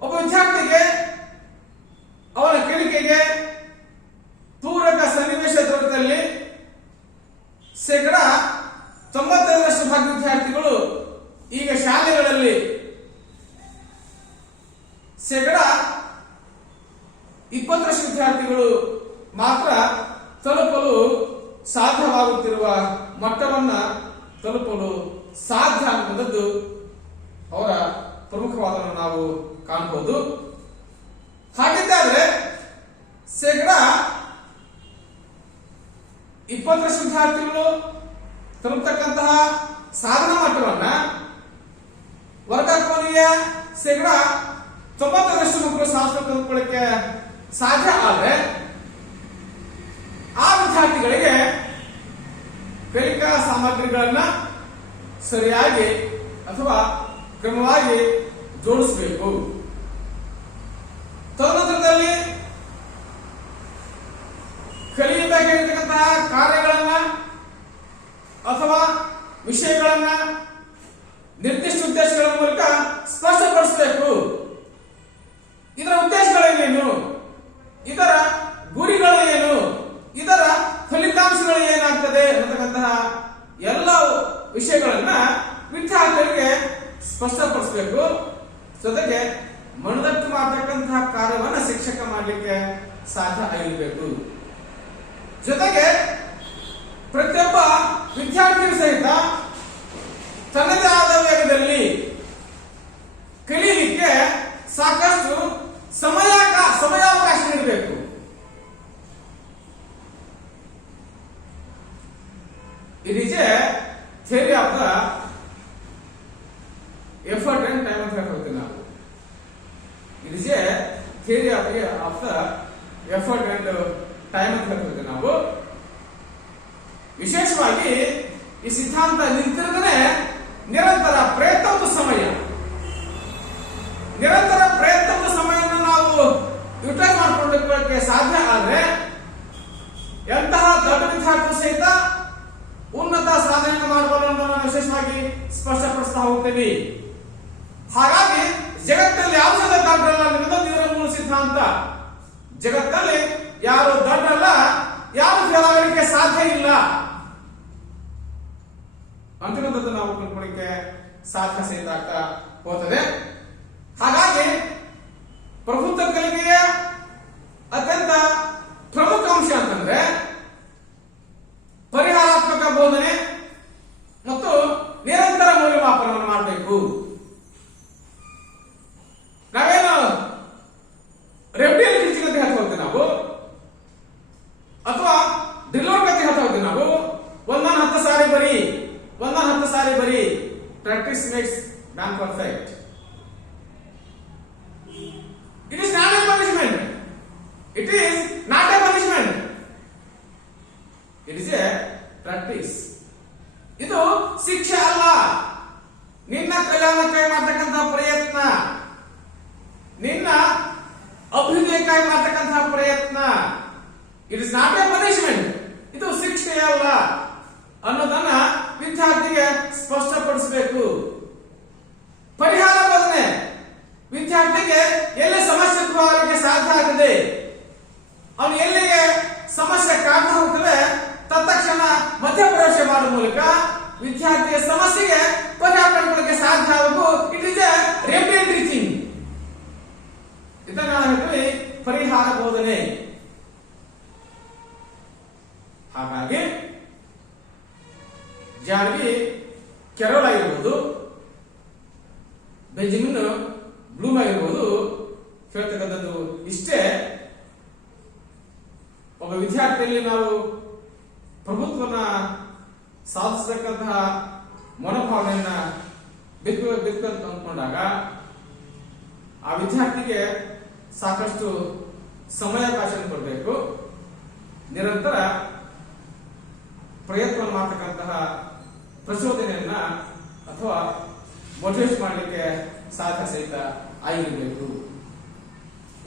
ಒಬ್ಬ ವಿದ್ಯಾರ್ಥಿಗೆ ಅವನ ಕಲಿಕೆಗೆ ಪೂರಕ ಸನ್ನಿವೇಶ ದೊರೆತಲ್ಲಿ 95% ಭಾಗ ವಿದ್ಯಾರ್ಥಿಗಳು ಈಗ ಶಾಲೆಗಳಲ್ಲಿ 20% ವಿದ್ಯಾರ್ಥಿಗಳು ಮಾತ್ರ ತಲುಪಲು ಸಾಧ್ಯವಾಗುತ್ತಿರುವ ಮಟ್ಟವನ್ನ ತಲುಪಲು ಸಾಧ್ಯ ಅನ್ನುವಂಥದ್ದು ಅವರ ಪ್ರಮುಖವಾದನ್ನು ನಾವು ಕಾಣಬಹುದು. ಹಾಗಿದ್ದಾದ್ರೆ 20% ವಿದ್ಯಾರ್ಥಿಗಳು ತಲುಪತಕ್ಕಂತಹ ಸಾಧನ ಮಟ್ಟವನ್ನ ವರ್ಗಾಕೋನಿಯ 90% ಮಕ್ಕಳು ಸಾಧನೆ ತಲುಪಲಿಕ್ಕೆ ಸಾಧ್ಯ ಆದ್ರೆ ಆ ವಿದ್ಯಾರ್ಥಿಗಳಿಗೆ ಕಲಿಕಾ ಸಾಮಗ್ರಿಗಳನ್ನ ಸರಿಯಾಗಿ ಅಥವಾ ಕ್ರಮವಾಗಿ ಜೋಡಿಸಬೇಕು. ತದನಂತರದಲ್ಲಿ ಕಲಿಯಬೇಕಾಗಿರ್ತಕ್ಕಂತಹ ಕಾರ್ಯಗಳನ್ನ ಅಥವಾ ವಿಷಯಗಳನ್ನ ನಿರ್ದಿಷ್ಟ ಉದ್ದೇಶಗಳ ಮೂಲಕ ಸ್ಪಷ್ಟಪಡಿಸಬೇಕು. ಇದರ ಉದ್ದೇಶಗಳೇನೇನು, ಇದರ ಗುರಿಗಳು ಏನು, ಇದರ ಫಲಿತಾಂಶಗಳು ಏನಾಗ್ತದೆ ಅನ್ನತಕ್ಕಂತಹ ಎಲ್ಲ ವಿಷಯಗಳನ್ನ ವಿದ್ಯಾರ್ಥಿಗಳಿಗೆ ಸ್ಪಷ್ಟಪಡಿಸಬೇಕು. ಜೊತೆಗೆ ಮನದಟ್ಟು ಮಾಡತಕ್ಕಂತಹ ಕಾರ್ಯವನ್ನ ಶಿಕ್ಷಕ ಮಾಡಲಿಕ್ಕೆ ಸಾಧ್ಯ ಆಗಿರಬೇಕು. ಜೊತೆಗೆ ಪ್ರತಿಯೊಬ್ಬ ವಿದ್ಯಾರ್ಥಿಯು ಸಹಿತ ತನ್ನದೇ ಆದ ವೇಗದಲ್ಲಿ ಕಲಿಯಲಿಕ್ಕೆ ಸಾಕಷ್ಟು ಸಮಯಾವಕಾಶ ನೀಡಬೇಕು. It is a theory of the effort and time ಅಂತ ಹೇಳ್ತೀವಿ ನಾವು. It is a theory of the effort and time ಅಂತ ಹೇಳ್ತೀವಿ ನಾವು. ವಿಶೇಷವಾಗಿ ಈ ಸಿದ್ಧಾಂತ ನಿಂತಿರದೇ ನಿರಂತರ ಪ್ರಯತ್ನದ ಸಮಯ, ನಿರಂತರ ಪ್ರಯತ್ನದ ಸಮಯವನ್ನು ನಾವು ಯುಟಿಲೈಸ್ ಮಾಡಿಕೊಳ್ಳಕ್ಕೆ ಸಾಧ್ಯ ಆದ್ರೆ ಎಂತಹ ದೊಡ್ಡ ವಿದ್ಯಾರ್ಥಿ ಸಹಿತ ಉನ್ನತ ಸಾಧನೆಯನ್ನು ಮಾಡಬಲ್ಲ ಅಂತ ನಾವು ವಿಶೇಷವಾಗಿ ಸ್ಪಷ್ಟಪಡಿಸ್ತಾ ಹೋಗ್ತೇವೆ. ಹಾಗಾಗಿ ಜಗತ್ತಲ್ಲಿ ಯಾವ ದೊಡ್ಡರಲ್ಲ ಅನ್ನೋದು ಇದರ ಮೂಲ ಸಿದ್ಧಾಂತ. ಜಗತ್ತಲ್ಲಿ ಯಾರು ದೊಡ್ಡರಲ್ಲ, ಯಾರು ಫೇಲ್ ಆಗಲಿಕ್ಕೆ ಸಾಧ್ಯ ಇಲ್ಲ ಅಂತಕ್ಕಂಥದ್ದು ನಾವು ತಿಳ್ಕೊಳ್ಳಿಕ್ಕೆ ಸಾಧ್ಯ ಸಹಿತ ಆಗ್ತಾ ಹೋಗ್ತದೆ. ಹಾಗಾಗಿ ಪ್ರಬುದ್ಧ ಕಲಿಕೆಯ ಅತ್ಯಂತ ಪ್ರಮುಖ ಅಂಶ ಅಂತಂದ್ರೆ ಪರಿಹಾರಾತ್ಮಕ ಬೋಧನೆ ಮತ್ತು ನಿರಂತರ ಮೌಲ್ಯಮಾಪನವನ್ನು ಮಾಡಬೇಕು. ನಾವೇನು ರೆಪ್ಟಿಯಲ್ ಟೀಚಿಂಗ್ ಅಂತ ಹೇಳ್ತಾ ಹೋಗ್ತೀವಿ ನಾವು, ಅಥವಾ ಡ್ರಿಲ್ ವರ್ಕ್ ಅಂತ ಹೇಳ್ತಾ ಹೋಗ್ತೀವಿ ನಾವು. ಒಂದೊಂದು 10 ಸಾರಿ ಬರಿ practice makes man perfect. It is not a punishment. It is not a punishment. It is a practice. ಇದು ಶಿಕ್ಷೆ ಅಲ್ಲ, ನಿನ್ನ ಕಲ್ಯಾಣಕ್ಕಾಗಿ ಮಾಡತಕ್ಕಂತಹ ಪ್ರಯತ್ನ, ನಿನ್ನ ಅಭ್ಯುದಯಕ್ಕಾಗಿ ಮಾಡತಕ್ಕಂತಹ ಪ್ರಯತ್ನ. It is not A punishment. ಇದು ಶಿಕ್ಷೆ ಅಲ್ಲ ಅನ್ನೋದನ್ನ ವಿದ್ಯಾರ್ಥಿಗೆ ಸ್ಪಷ್ಟಪಡಿಸಬೇಕು. ಪರಿಹಾರ ಬೋಧನೆ ವಿದ್ಯಾರ್ಥಿಗೆ ಎಲ್ಲಿ ಸಮಸ್ಯೆ ಉದ್ಭವಕ್ಕೆ ಸಾಧ್ಯ ಆಗಿದೆ, ಅವನು ಎಲ್ಲಿಗೆ ಸಮಸ್ಯೆ ಕಾಡ್ತಾ ಹೋಗ್ತದೆ ತತ್ಕ್ಷಣ ಮಧ್ಯಪ್ರವೇಶ ಮಾಡುವ ಮೂಲಕ ವಿದ್ಯಾರ್ಥಿಯ ಸಮಸ್ಯೆಗೆ ಪರಿಹಾರ ಕಂಡುಕೊಳ್ಳಕ್ಕೆ ಸಾಧ್ಯ ಆಗಬೇಕು. It is a remedial teaching. ಇದನ್ನ ನಾವು ಹೇಳ್ತೀವಿ ಪರಿಹಾರ ಬೋಧನೆ. ಹಾಗಾಗಿ ಜಾರ್ವಿ ಕೆರೋಲ್ ಆಗಿರ್ಬೋದು, ಬೆಂಜಮಿನ್ ಬ್ಲೂಮ್ ಆಗಿರ್ಬೋದು ಹೇಳ್ತಕ್ಕಂಥದ್ದು ಇಷ್ಟೇ. ಒಬ್ಬ ವಿದ್ಯಾರ್ಥಿಯಲ್ಲಿ ನಾವು ಪ್ರಭುತ್ವನ ಸಾಧಿಸತಕ್ಕಂತಹ ಮನೋಭಾವನೆಯನ್ನ ಬಿತ್ತು ಅಂತ ಅಂದ್ಕೊಂಡಾಗ ಆ ವಿದ್ಯಾರ್ಥಿಗೆ ಸಾಕಷ್ಟು ಸಮಯಾವಕಾಶ ಕೊಡಬೇಕು. ನಿರಂತರ ಪ್ರಯತ್ನ ಮಾಡತಕ್ಕಂತಹ ಪ್ರಚೋದನೆಯನ್ನ ಅಥವಾ ಮೋಟಿವೇಟ್ ಮಾಡಲಿಕ್ಕೆ ಸಾಧ್ಯ ಸಹಿತ ಆಗಿರಬೇಕು.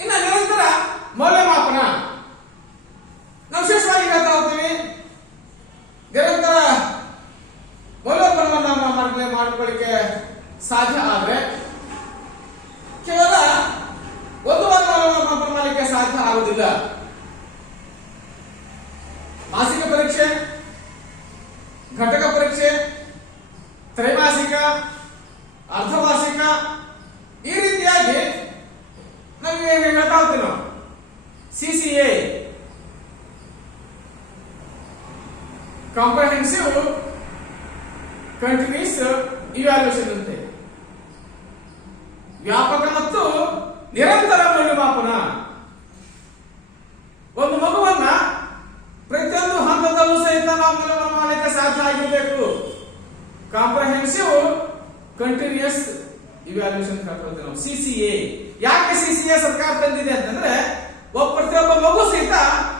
ಇನ್ನು ನಿರಂತರ ಮೌಲ್ಯಮಾಪನ ನಾವು ವಿಶೇಷವಾಗಿ ಹೇಳ್ತಾ ಹೋಗ್ತೀವಿ. ನಿರಂತರ ಮೌಲ್ಯಮಾಪನವನ್ನು ಮಾಡಿಕೊಳ್ಳಿಕ್ಕೆ ಸಾಧ್ಯ ಆದ್ರೆ ಕೇವಲ ಒಂದು ವಾರ ಮೌಲ್ಯಮಾಪನ ಮಾಡಲಿಕ್ಕೆ ಸಾಧ್ಯ ಆಗುವುದಿಲ್ಲ. ಮಾಸಿಕ ಪರೀಕ್ಷೆ, ಘಟಕ ಪರೀಕ್ಷೆ, ತ್ರೈಮಾಸಿಕ, ಅರ್ಧವಾರ್ಷಿಕ ಈ ರೀತಿಯಾಗಿ ನಾವು ಹೇಳ್ತಾ ಹೋಗ್ತೀವಿ. ನಾವು CCA ಕಾಂಪ್ರಹೆನ್ಸಿವ್ ಕಂಟಿನ್ಯೂಸ್ ಇವ್ಯಾಲ್ಯೂಯೇಷನ್ ಅಂತೆ. ವ್ಯಾಪಕ ಮತ್ತು ನಿರಂತರ ಮೌಲ್ಯಮಾಪನ. ಒಂದು ಮಗುವನ್ನ ಪ್ರತಿಯೊಂದು ಹಂತದಲ್ಲೂ ಸಹಿತ ನಾವು ಮೌಲ್ಯಮಾಪನ ಮಾಡಲಿಕ್ಕೆ ಸಾಧ್ಯ ಆಗಿರಬೇಕು. ಕಾಂಪ್ರಹೆನ್ಸಿವ್ ಕಂಟಿನ್ಯೂಸ್ ಇವ್ಯಾಲ್ಯೂಯೇಷನ್ ಹೇಳ್ತೀವಿ ನಾವು CCA. ಯಾಕೆ CCA ಸರ್ಕಾರ ತಂದಿದೆ ಅಂತಂದ್ರೆ ಪ್ರತಿಯೊಬ್ಬ ಮಗು ಸಹಿತ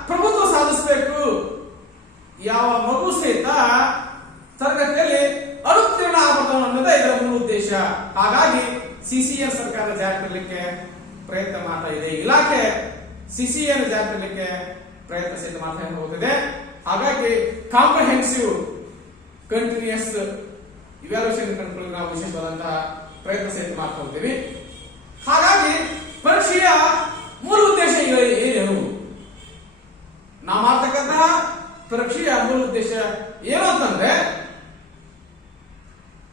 ಪ್ರಭುತ್ವ ಸಾಧಿಸಬೇಕು. ಯಾವ ಮಗು ಸಹಿತ ತರಗತಿಯಲ್ಲಿ ಅನುತ್ತೀರ್ಣ ಆಗಬಾರದು ಅನ್ನೋದೇ ಇದರ ಮೂಲ ಉದ್ದೇಶ. ಹಾಗಾಗಿ CCA ಸರ್ಕಾರ ಜಾರಿ ತರಲಿಕ್ಕೆ ಪ್ರಯತ್ನ ಮಾಡ್ತಾ ಇದೆ. ಇಲಾಖೆ CCA ಜಾರಿ ತರಲಿಕ್ಕೆ ಪ್ರಯತ್ನ ಸಹಿತ ಮಾಡ್ತಾ ಹೋಗುತ್ತಿದೆ. ಹಾಗಾಗಿ ಕಾಂಪ್ರಹೆನ್ಸಿವ್ ಕಂಟಿನ್ಯೂಸ್ ಇವ್ಯಾಲ್ಯೂಯೇಷನ್ ಕಂಡುಕೊಳ್ಳಲು ನಾವು ವಿಶೇಷವಾದಂತಹ ಪ್ರಯತ್ನ ಸಹಿತ ಮಾಡ್ತಾ ಹೋಗ್ತೀವಿ. ಹಾಗಾಗಿ ಪರೀಕ್ಷೆಯ ಮೂಲ ಉದ್ದೇಶ ಏನು? ನಾವು ಮಾಡ್ತಕ್ಕಂತಹ ಪರೀಕ್ಷೆಯ ಮೂಲ ಉದ್ದೇಶ ಏನು ಅಂತಂದ್ರೆ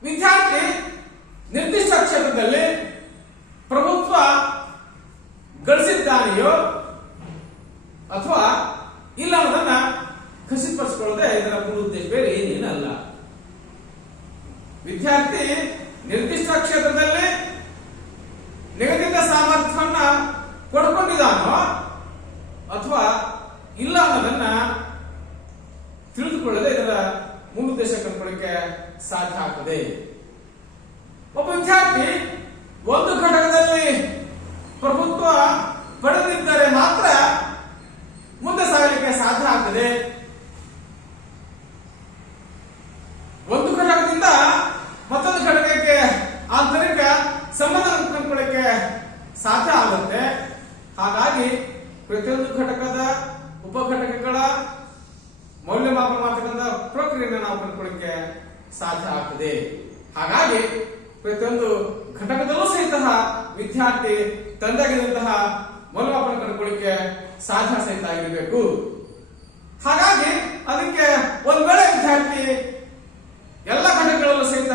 ವಿದ್ಯಾರ್ಥಿ ನಿರ್ದಿಷ್ಟ ಕ್ಷೇತ್ರದಲ್ಲಿ ಪ್ರಭುತ್ವ ಗಳಿಸಿದ್ದಾನೆಯೋ ಅಥವಾ ಇಲ್ಲ ಅನ್ನೋದನ್ನ ಖಚಿತಪಡಿಸಿಕೊಳ್ಳದೆ ಇದರ ಮೂಲ ಉದ್ದೇಶ ಬೇರೆ ಏನೇನಲ್ಲ. ವಿದ್ಯಾರ್ಥಿ ನಿರ್ದಿಷ್ಟ ಕ್ಷೇತ್ರದಲ್ಲಿ ನಿಗದಿತ ಸಾಮರ್ಥ್ಯವನ್ನ ಪಡ್ಕೊಂಡಿದ್ದಾನೋ ಅಥವಾ ಇಲ್ಲ ಅನ್ನೋದನ್ನ ತಿಳಿದುಕೊಳ್ಳದೆ ಇದರ ಮೂಲ ಉದ್ದೇಶ ಕಂಡುಕೊಳ್ಳಕ್ಕೆ ಸಾಧ್ಯ ಆಗ್ತದೆ. ಒಬ್ಬ ವಿದ್ಯಾರ್ಥಿ ಒಂದು ಘಟಕದಲ್ಲಿ ಪ್ರಭುತ್ವ ಪಡೆದಿದ್ದರೆ ಮಾತ್ರ ಮುಂದೆ ಸಾಗಲಿಕ್ಕೆ ಸಾಧ್ಯ ಆಗ್ತದೆ. ಒಂದು ಘಟಕದಿಂದ ಮತ್ತೊಂದು ಘಟಕಕ್ಕೆ ಆಂತರಿಕ ಸಂಬಂಧ ಕಂಡುಕೊಳ್ಳಕ್ಕೆ ಸಾಧ್ಯ ಆಗುತ್ತೆ. ಹಾಗಾಗಿ ಪ್ರತಿಯೊಂದು ಘಟಕದ ಉಪಘಟಕಗಳ ಮೌಲ್ಯಮಾಪನ ಮಾಡತಕ್ಕಂಥ ಪ್ರಕ್ರಿಯೆಯನ್ನು ನಾವು ಕಂಡುಕೊಳ್ಳಕ್ಕೆ ಸಾಧ್ಯ ಆಗ್ತದೆ. ಹಾಗಾಗಿ ಪ್ರತಿಯೊಂದು ಘಟಕದಲ್ಲೂ ಸಹಿತ ವಿದ್ಯಾರ್ಥಿ ತಂದಾಗಿರುವಂತಹ ಮೌಲ್ಯಮಾಪನ ಕಂಡುಕೊಳ್ಳಕ್ಕೆ ಸಾಧ್ಯ ಸಹಿತ ಆಗಿರಬೇಕು. ಹಾಗಾಗಿ ಅದಕ್ಕೆ ಒಂದ್ ವೇಳೆ ವಿದ್ಯಾರ್ಥಿ ಎಲ್ಲ ಘಟಕಗಳಲ್ಲೂ ಸಹಿತ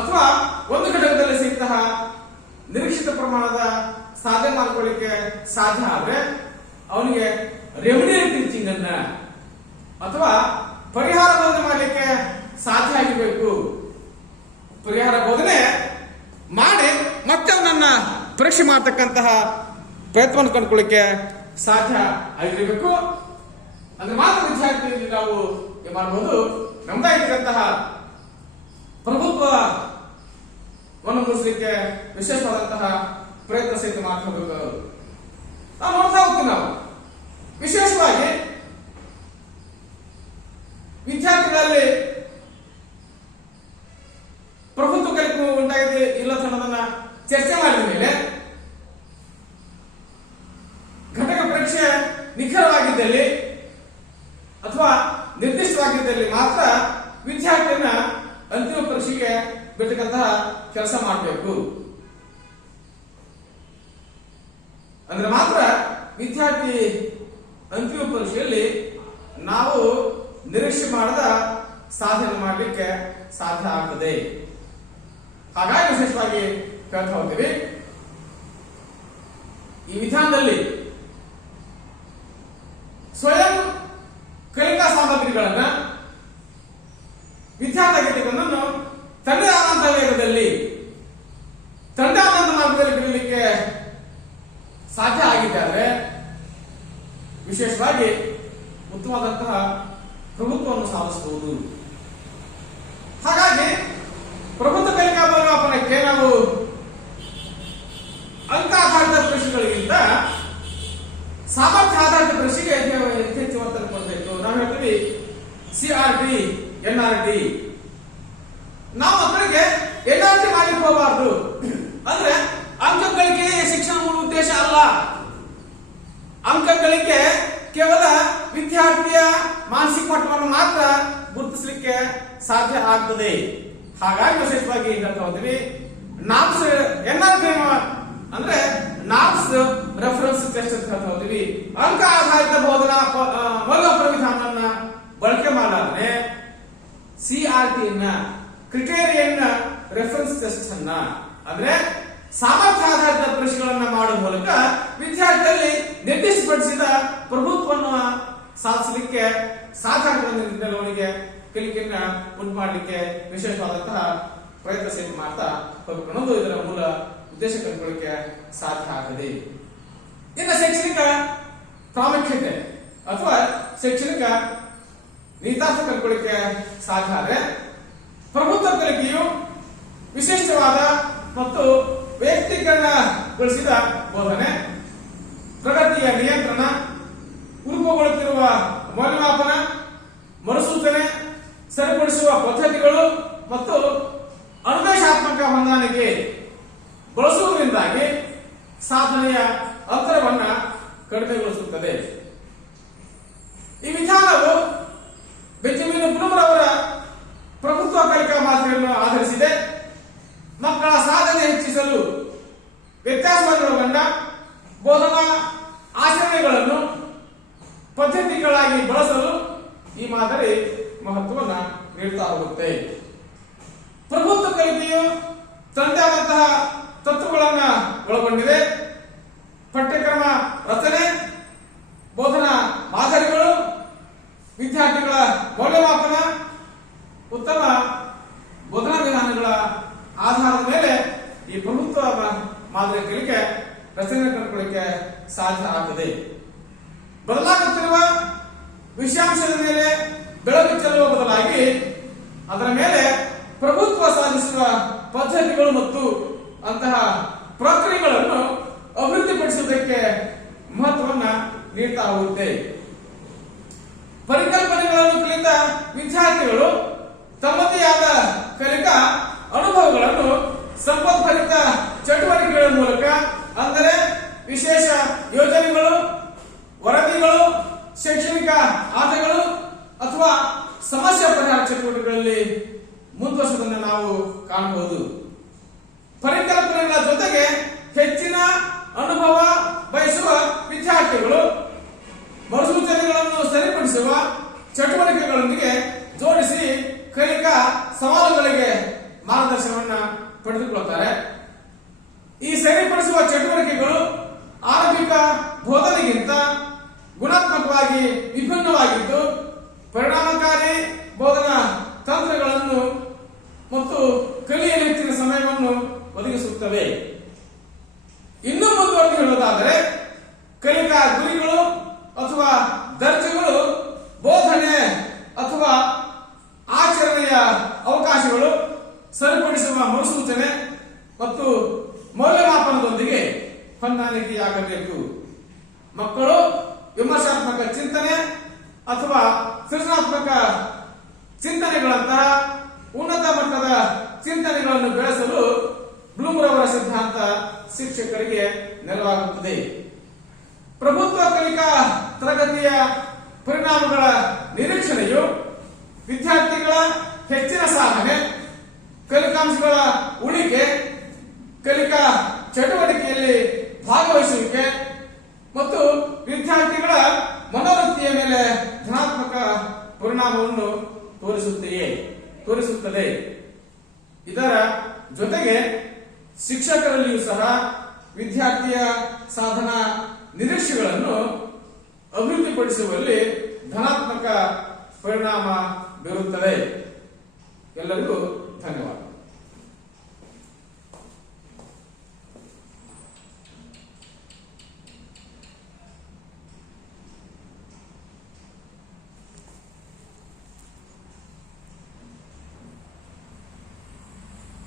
ಅಥವಾ ಒಂದು ಘಟಕದಲ್ಲಿ ಸಹಿತ ನಿರೀಕ್ಷಿತ ಪ್ರಮಾಣದ ಸಾಧನೆ ಮಾಡಿಕೊಳ್ಳಿಕ್ಕೆ ಸಾಧ್ಯ ಆದ್ರೆ ಅವನಿಗೆ ರೆಮಿಡಿಯಲ್ ಟೀಚಿಂಗ್ ಅನ್ನ ಅಥವಾ ಪರಿಹಾರ ಬೋಧನೆ ಮಾಡಲಿಕ್ಕೆ ಸಾಧ್ಯ ಆಗಿರಬೇಕು. ಪರಿಹಾರ ಬೋಧನೆ ಮಾಡಿ ಮತ್ತೆ ಅವನನ್ನ ಪರೀಕ್ಷೆ ಮಾಡತಕ್ಕಂತಹ ಪ್ರಯತ್ನವನ್ನು ಕಂಡುಕೊಳ್ಳಿಕ್ಕೆ ಸಾಧ್ಯ ಆಗಿರಬೇಕು. ಅಂದ್ರೆ ಮಾತ್ರ ವಿದ್ಯಾರ್ಥಿ ನಾವು ಏನ್ ಮಾಡಬಹುದು, ನಮ್ದಾಗಿರ್ತಕ್ಕಂತಹ ಪ್ರಭುತ್ವವನ್ನು ಮುಗಿಸಲಿಕ್ಕೆ ವಿಶೇಷವಾದಂತಹ ಪ್ರಯತ್ನ ಸಹಿತ ಮಾಡ್ಕೋಬೇಕು. ನಾವು ನೋಡ್ತಾ ಹೋಗ್ತೀವಿ. ನಾವು ವಿಶೇಷವಾಗಿ ವಿದ್ಯಾರ್ಥಿಗಳಲ್ಲಿ ಪ್ರಭುತ್ವ ಕಲಿಕೆ ಉಂಟಾಗಿದೆ ಇಲ್ಲ ಅನ್ನೋದನ್ನ ಚರ್ಚೆ ಮಾಡಿದ ಮೇಲೆ ಘಟಕ ಪರೀಕ್ಷೆ ನಿಖರವಾಗಿದ್ದಲ್ಲಿ ಅಥವಾ ನಿರ್ದಿಷ್ಟವಾಗಿದ್ದಲ್ಲಿ ಮಾತ್ರ ವಿದ್ಯಾರ್ಥಿಯನ್ನ ಅಂತಿಮ ಪರೀಕ್ಷೆಗೆ ಬಿಟ್ಟಂತಹ ಕೆಲಸ ಮಾಡಬೇಕು. ಅಂದ್ರೆ ಮಾತ್ರ ವಿದ್ಯಾರ್ಥಿ ಅಂತಿಮ ಪರೀಕ್ಷೆಯಲ್ಲಿ ನಾವು ನಿರೀಕ್ಷೆ ಮಾಡದ ಸಾಧನೆ ಮಾಡಲಿಕ್ಕೆ ಸಾಧ್ಯ ಆಗ್ತದೆ. ಹಾಗಾಗಿ ವಿಶೇಷವಾಗಿ ಹೇಳ್ತಾ ಹೋಗ್ತೀವಿ. ಈ ವಿಧಾನದಲ್ಲಿ ಸ್ವಯಂ ಕಲಿಕಾ ಸಾಮಗ್ರಿಗಳನ್ನ ವಿದ್ಯಾರ್ಥಿಗಳನ್ನು ತಂದೆ ಆನಂದ ವೇಗದಲ್ಲಿ ತಂದೆ ಆನಂದ ಮಾರ್ಗದಲ್ಲಿ ಬಿಡಲಿಕ್ಕೆ ಸಾಧ್ಯ ಆಗಿದ್ದಾರೆ ವಿಶೇಷವಾಗಿ ಉತ್ತಮವಾದಂತಹ ಪ್ರಭುತ್ವವನ್ನು ಸಾಧಿಸಬಹುದು. ಹಾಗಾಗಿ ಪ್ರಭುತ್ವ ಕಲಿಕಾ ಮೌಲ್ಯಮಾಪನಕ್ಕೆ ನಾವು ಅಂಕ ಆಧಾರಿತ ಪರೀಕ್ಷೆಗಳಿಗಿಂತ ಸಾಮರ್ಥ್ಯ ಆಧಾರಿತ ಪರೀಕ್ಷೆಗೆ ಹೆಚ್ಚು ಒತ್ತನ್ನು ಕೊಡಬೇಕು. ನಾವು ಹೇಳ್ತೀವಿ NRT. ನಾವು ಮಕ್ಕಳಿಗೆ NRT ಮಾಡ್ಲಿಕ್ಕೆ ಹೋಗಬಾರ್ದು. ಅಂದ್ರೆ ಅಂಕ ಗಳಿಕೆ ಶಿಕ್ಷಣ ಮೂಲ ಉದ್ದೇಶ ಅಲ್ಲ. ಅಂಕ ಗಳಿಕೆ ಕೇವಲ ವಿದ್ಯಾರ್ಥಿಯ ಮಾನಸಿಕ ಮಟ್ಟವನ್ನು ಮಾತ್ರ ಗುರುತಿಸಲಿಕ್ಕೆ ಸಾಧ್ಯ ಆಗ್ತದೆ. ಹಾಗಾಗಿ ವಿಶೇಷವಾಗಿ ಹೇಳ್ತಾ ಹೋಗ್ತೀವಿ, ನಾಪ್ಸ್ NRT ಅಂದ್ರೆ ನಾಪ್ಸ್ ರೆಫರೆನ್ಸ್ ಟೆಸ್ಟ್ ಅಂತ ಹೇಳ್ತಾ ಹೋಗ್ತೀವಿ. ಅಂಕ ಆಧಾರಿತ ಬೋಧನಾ ಮೌಲ್ಯಮಾಪನ ವಿಧಾನವನ್ನ ಬಳಕೆ ಮಾಡಲಾದ್ರೆ CRT ಕ್ರಿಟೇರಿಯನ್ ರೆಫರೆನ್ಸ್ ಟೆಸ್ಟ್ ಅನ್ನ ಅಂದ್ರೆ ಸಾಮರ್ಥ್ಯ ಆಧಾರಿತ ಪರೀಕ್ಷೆಗಳನ್ನ ಮಾಡುವ ಮೂಲಕ ವಿದ್ಯಾರ್ಥಿಯಲ್ಲಿ ನಿರ್ದಿಷ್ಟಪಡಿಸಿದ ಪ್ರಭುತ್ವವನ್ನು ಸಾಧಿಸಲಿಕ್ಕೆ ಸಾಧಕಗಳಿಗೆ ಕಲಿಕೆಯನ್ನ ಉಂಟು ಮಾಡಲಿಕ್ಕೆ ವಿಶೇಷವಾದಂತಹ ಪ್ರಯತ್ನ ಸೇರಿ ಮಾಡ್ತಾ ಹೋಗ್ಕೊಳ್ಳೋದು ಇದರ ಮೂಲ ಉದ್ದೇಶ ಕಂಡುಕೊಳ್ಳಿಕ್ಕೆ ಸಾಧ್ಯ ಆಗದೆ. ಇನ್ನು ಶೈಕ್ಷಣಿಕ ಪ್ರಾಮುಖ್ಯತೆ ಅಥವಾ ಶೈಕ್ಷಣಿಕ ನೀತಾರ್ಥ ಕಂಡುಕೊಳ್ಳಿಕ್ಕೆ ಸಾಧ್ಯ ಆದರೆ ಪ್ರಭುತ್ವ ಕಲಿಕೆಯು ವಿಶಿಷ್ಟವಾದ ಮತ್ತು ವೈಯಕ್ತೀಕರಣಗೊಳಿಸಿದ ಬೋಧನೆ, ಪ್ರಗತಿಯ ನಿಯಂತ್ರಣ, ಉರುಪುಗೊಳ್ಳುತ್ತಿರುವ ಮೌಲ್ಯಮಾಪನ, ಮರುಸೂಚನೆ, ಸರಿಪಡಿಸುವ ಪದ್ಧತಿಗಳು ಮತ್ತು ಅನ್ವೇಷಾತ್ಮಕ ಹೊಂದಾಣಿಕೆ ಬಳಸುವುದರಿಂದಾಗಿ ಸಾಧನೆಯ ಅಂತರವನ್ನ ಕಡಿಮೆಗೊಳಿಸುತ್ತದೆ. ಈ ವಿಧಾನವು ಬೆಂಜಮಿನ್ ಬ್ಲೂಮ್ ಅವರ ಪ್ರಭುತ್ವ ಕಲಿಕಾ ಮಾದರಿಯನ್ನು ಆಧರಿಸಿದೆ. ಮಕ್ಕಳ ಸಾಧನೆ ಹೆಚ್ಚಿಸಲು ವ್ಯತ್ಯಾಸಗೊಳಗೊಂಡ ಬೋಧನಾ ಆಚರಣೆಗಳನ್ನು ಪದ್ಧತಿಗಳಾಗಿ ಬಳಸಲು ಈ ಮಾದರಿ ಮಹತ್ವವನ್ನ ನೀಡುತ್ತಾ ಹೋಗುತ್ತೆ. ಪ್ರಭುತ್ವ ಕಲಿಕೆಯು ತಂದೆಯಾದಂತಹ ತತ್ವಗಳನ್ನ ಒಳಗೊಂಡಿದೆ. ಪಠ್ಯಕ್ರಮ ರಚನೆ, ಬೋಧನಾ ಮಾದರಿಗಳು, ವಿದ್ಯಾರ್ಥಿಗಳ ಮೌಲ್ಯಮಾಪನ, ಉತ್ತಮ ಬೋಧನಾ ವಿಧಾನಗಳ ಆಧಾರದ ಮೇಲೆ ಈ ಪ್ರಭುತ್ವ ಮಾದರಿ ಕಲಿಕೆ ರಚನೆ ಕಂಡುಕೊಳ್ಳಿಕ್ಕೆ ಸಾಧ್ಯ ಆಗ್ತದೆ. ಬದಲಾಗುತ್ತಿರುವ ವಿಷಯಾಂಶದ ಮೇಲೆ ಬೆಳಕು ಚೆಲ್ಲುವ ಬದಲಾಗಿ ಅದರ ಮೇಲೆ ಪ್ರಭುತ್ವ ಸಾಧಿಸುವ ಪದ್ಧತಿಗಳು ಮತ್ತು ಅಂತಹ ಪ್ರಕ್ರಿಯೆಗಳನ್ನು ಅಭಿವೃದ್ಧಿಪಡಿಸುವುದಕ್ಕೆ ಮಹತ್ವವನ್ನ ನೀಡ್ತಾ ಹೋಗುತ್ತೆ. ಪರಿಕಲ್ಪನೆಗಳನ್ನು ಕಲಿತ ವಿದ್ಯಾರ್ಥಿಗಳು ತಮ್ಮದೇ ಆದ ಕಲಿಕಾ ಅನುಭವಗಳನ್ನು ಸಂಪದ್ಭರಿತ ಚಟುವಟಿಕೆಗಳ ಮೂಲಕ, ಅಂದರೆ ವಿಶೇಷ ಯೋಜನೆಗಳು, ವರದಿಗಳು, ಶೈಕ್ಷಣಿಕ ಆಟಗಳು ಅಥವಾ ಸಮಸ್ಯೆ ಪರಿಹಾರ ಚಟುವಟಿಕೆಗಳಲ್ಲಿ ಮುಂದುವರಿಸುವುದನ್ನು ನಾವು ಕಾಣಬಹುದು. ಪರಿಕಲ್ಪನೆಗಳ ಜೊತೆಗೆ ಹೆಚ್ಚಿನ ಅನುಭವ ಬಯಸುವ ವಿದ್ಯಾರ್ಥಿಗಳು ಮರುಸೂಚನೆಗಳನ್ನು ಸರಿಪಡಿಸುವ ಚಟುವಟಿಕೆಗಳೊಂದಿಗೆ ಜೋಡಿಸಿ ಕಲಿಕಾ ಸವಾಲುಗಳಿಗೆ ಮಾರ್ಗದರ್ಶನವನ್ನ ಪಡೆದುಕೊಳ್ಳುತ್ತಾರೆ. ಈ ಸರಿಪಡಿಸುವ ಚಟುವಟಿಕೆಗಳು ಆರಂಭಿಕ ಬೋಧನೆಗಿಂತ ಗುಣಾತ್ಮಕವಾಗಿ ವಿಭಿನ್ನವಾಗಿದ್ದು ಪರಿಣಾಮಕಾರಿ ಬೋಧನಾ ತಂತ್ರಗಳನ್ನು ಮತ್ತು ಕಲಿಯಲು ಹೆಚ್ಚಿನ ಸಮಯವನ್ನು ಒದಗಿಸುತ್ತವೆ. ಇನ್ನು ಮುಂದುವರೆದು ಹೇಳುವುದಾದರೆ ಕಲಿಕಾ ಗುರಿಗಳು ಅಥವಾ ದರ್ಜೆಗಳು ಬೋಧನೆ ಅಥವಾ ಆಚರಣೆಯ ಅವಕಾಶಗಳು, ಸರಿಪಡಿಸುವ ಮರುಸೂಚನೆ ಮತ್ತು ಮೌಲ್ಯಮಾಪನದೊಂದಿಗೆ ಹೊಂದಾಣಿಕೆಯಾಗಬೇಕು. ಮಕ್ಕಳು ವಿಮರ್ಶಾತ್ಮಕ ಚಿಂತನೆ ಅಥವಾ ಸೃಜನಾತ್ಮಕ ಚಿಂತನೆಗಳಂತಹ ಉನ್ನತ ಮಟ್ಟದ ಚಿಂತನೆಗಳನ್ನು ಬೆಳೆಸಲು ಬ್ಲೂಮ್ ರವರ ಸಿದ್ಧಾಂತ ಶಿಕ್ಷಕರಿಗೆ ನೆರವಾಗುತ್ತದೆ. ಪ್ರಭುತ್ವ ಕಲಿಕಾ ತರಗತಿಯ ಪರಿಣಾಮಗಳ ನಿರೀಕ್ಷಣೆಯು ವಿದ್ಯಾರ್ಥಿಗಳ ಹೆಚ್ಚಿನ ಸಾಧನೆ, ಕಲಿಕಾಂಶಗಳ ಉಳಿಕೆ, ಕಲಿಕಾ ಚಟುವಟಿಕೆಯಲ್ಲಿ ಭಾಗವಹಿಸುವಿಕೆ ಮತ್ತು ವಿದ್ಯಾರ್ಥಿಗಳ ಮನೋವೃತ್ತಿಯ ಮೇಲೆ ಧನಾತ್ಮಕ ಪರಿಣಾಮವನ್ನು ತೋರಿಸುತ್ತದೆ. ಇದರ ಜೊತೆಗೆ ಶಿಕ್ಷಕರಲ್ಲಿಯೂ ಸಹ ವಿದ್ಯಾರ್ಥಿಯ ಸಾಧನಾ ನಿರೀಕ್ಷೆಗಳನ್ನು ಅಭಿವೃದ್ಧಿಪಡಿಸುವಲ್ಲಿ ಧನಾತ್ಮಕ ಪರಿಣಾಮ ಬೀರುತ್ತದೆ. ಎಲ್ಲರಿಗೂ ಧನ್ಯವಾದ.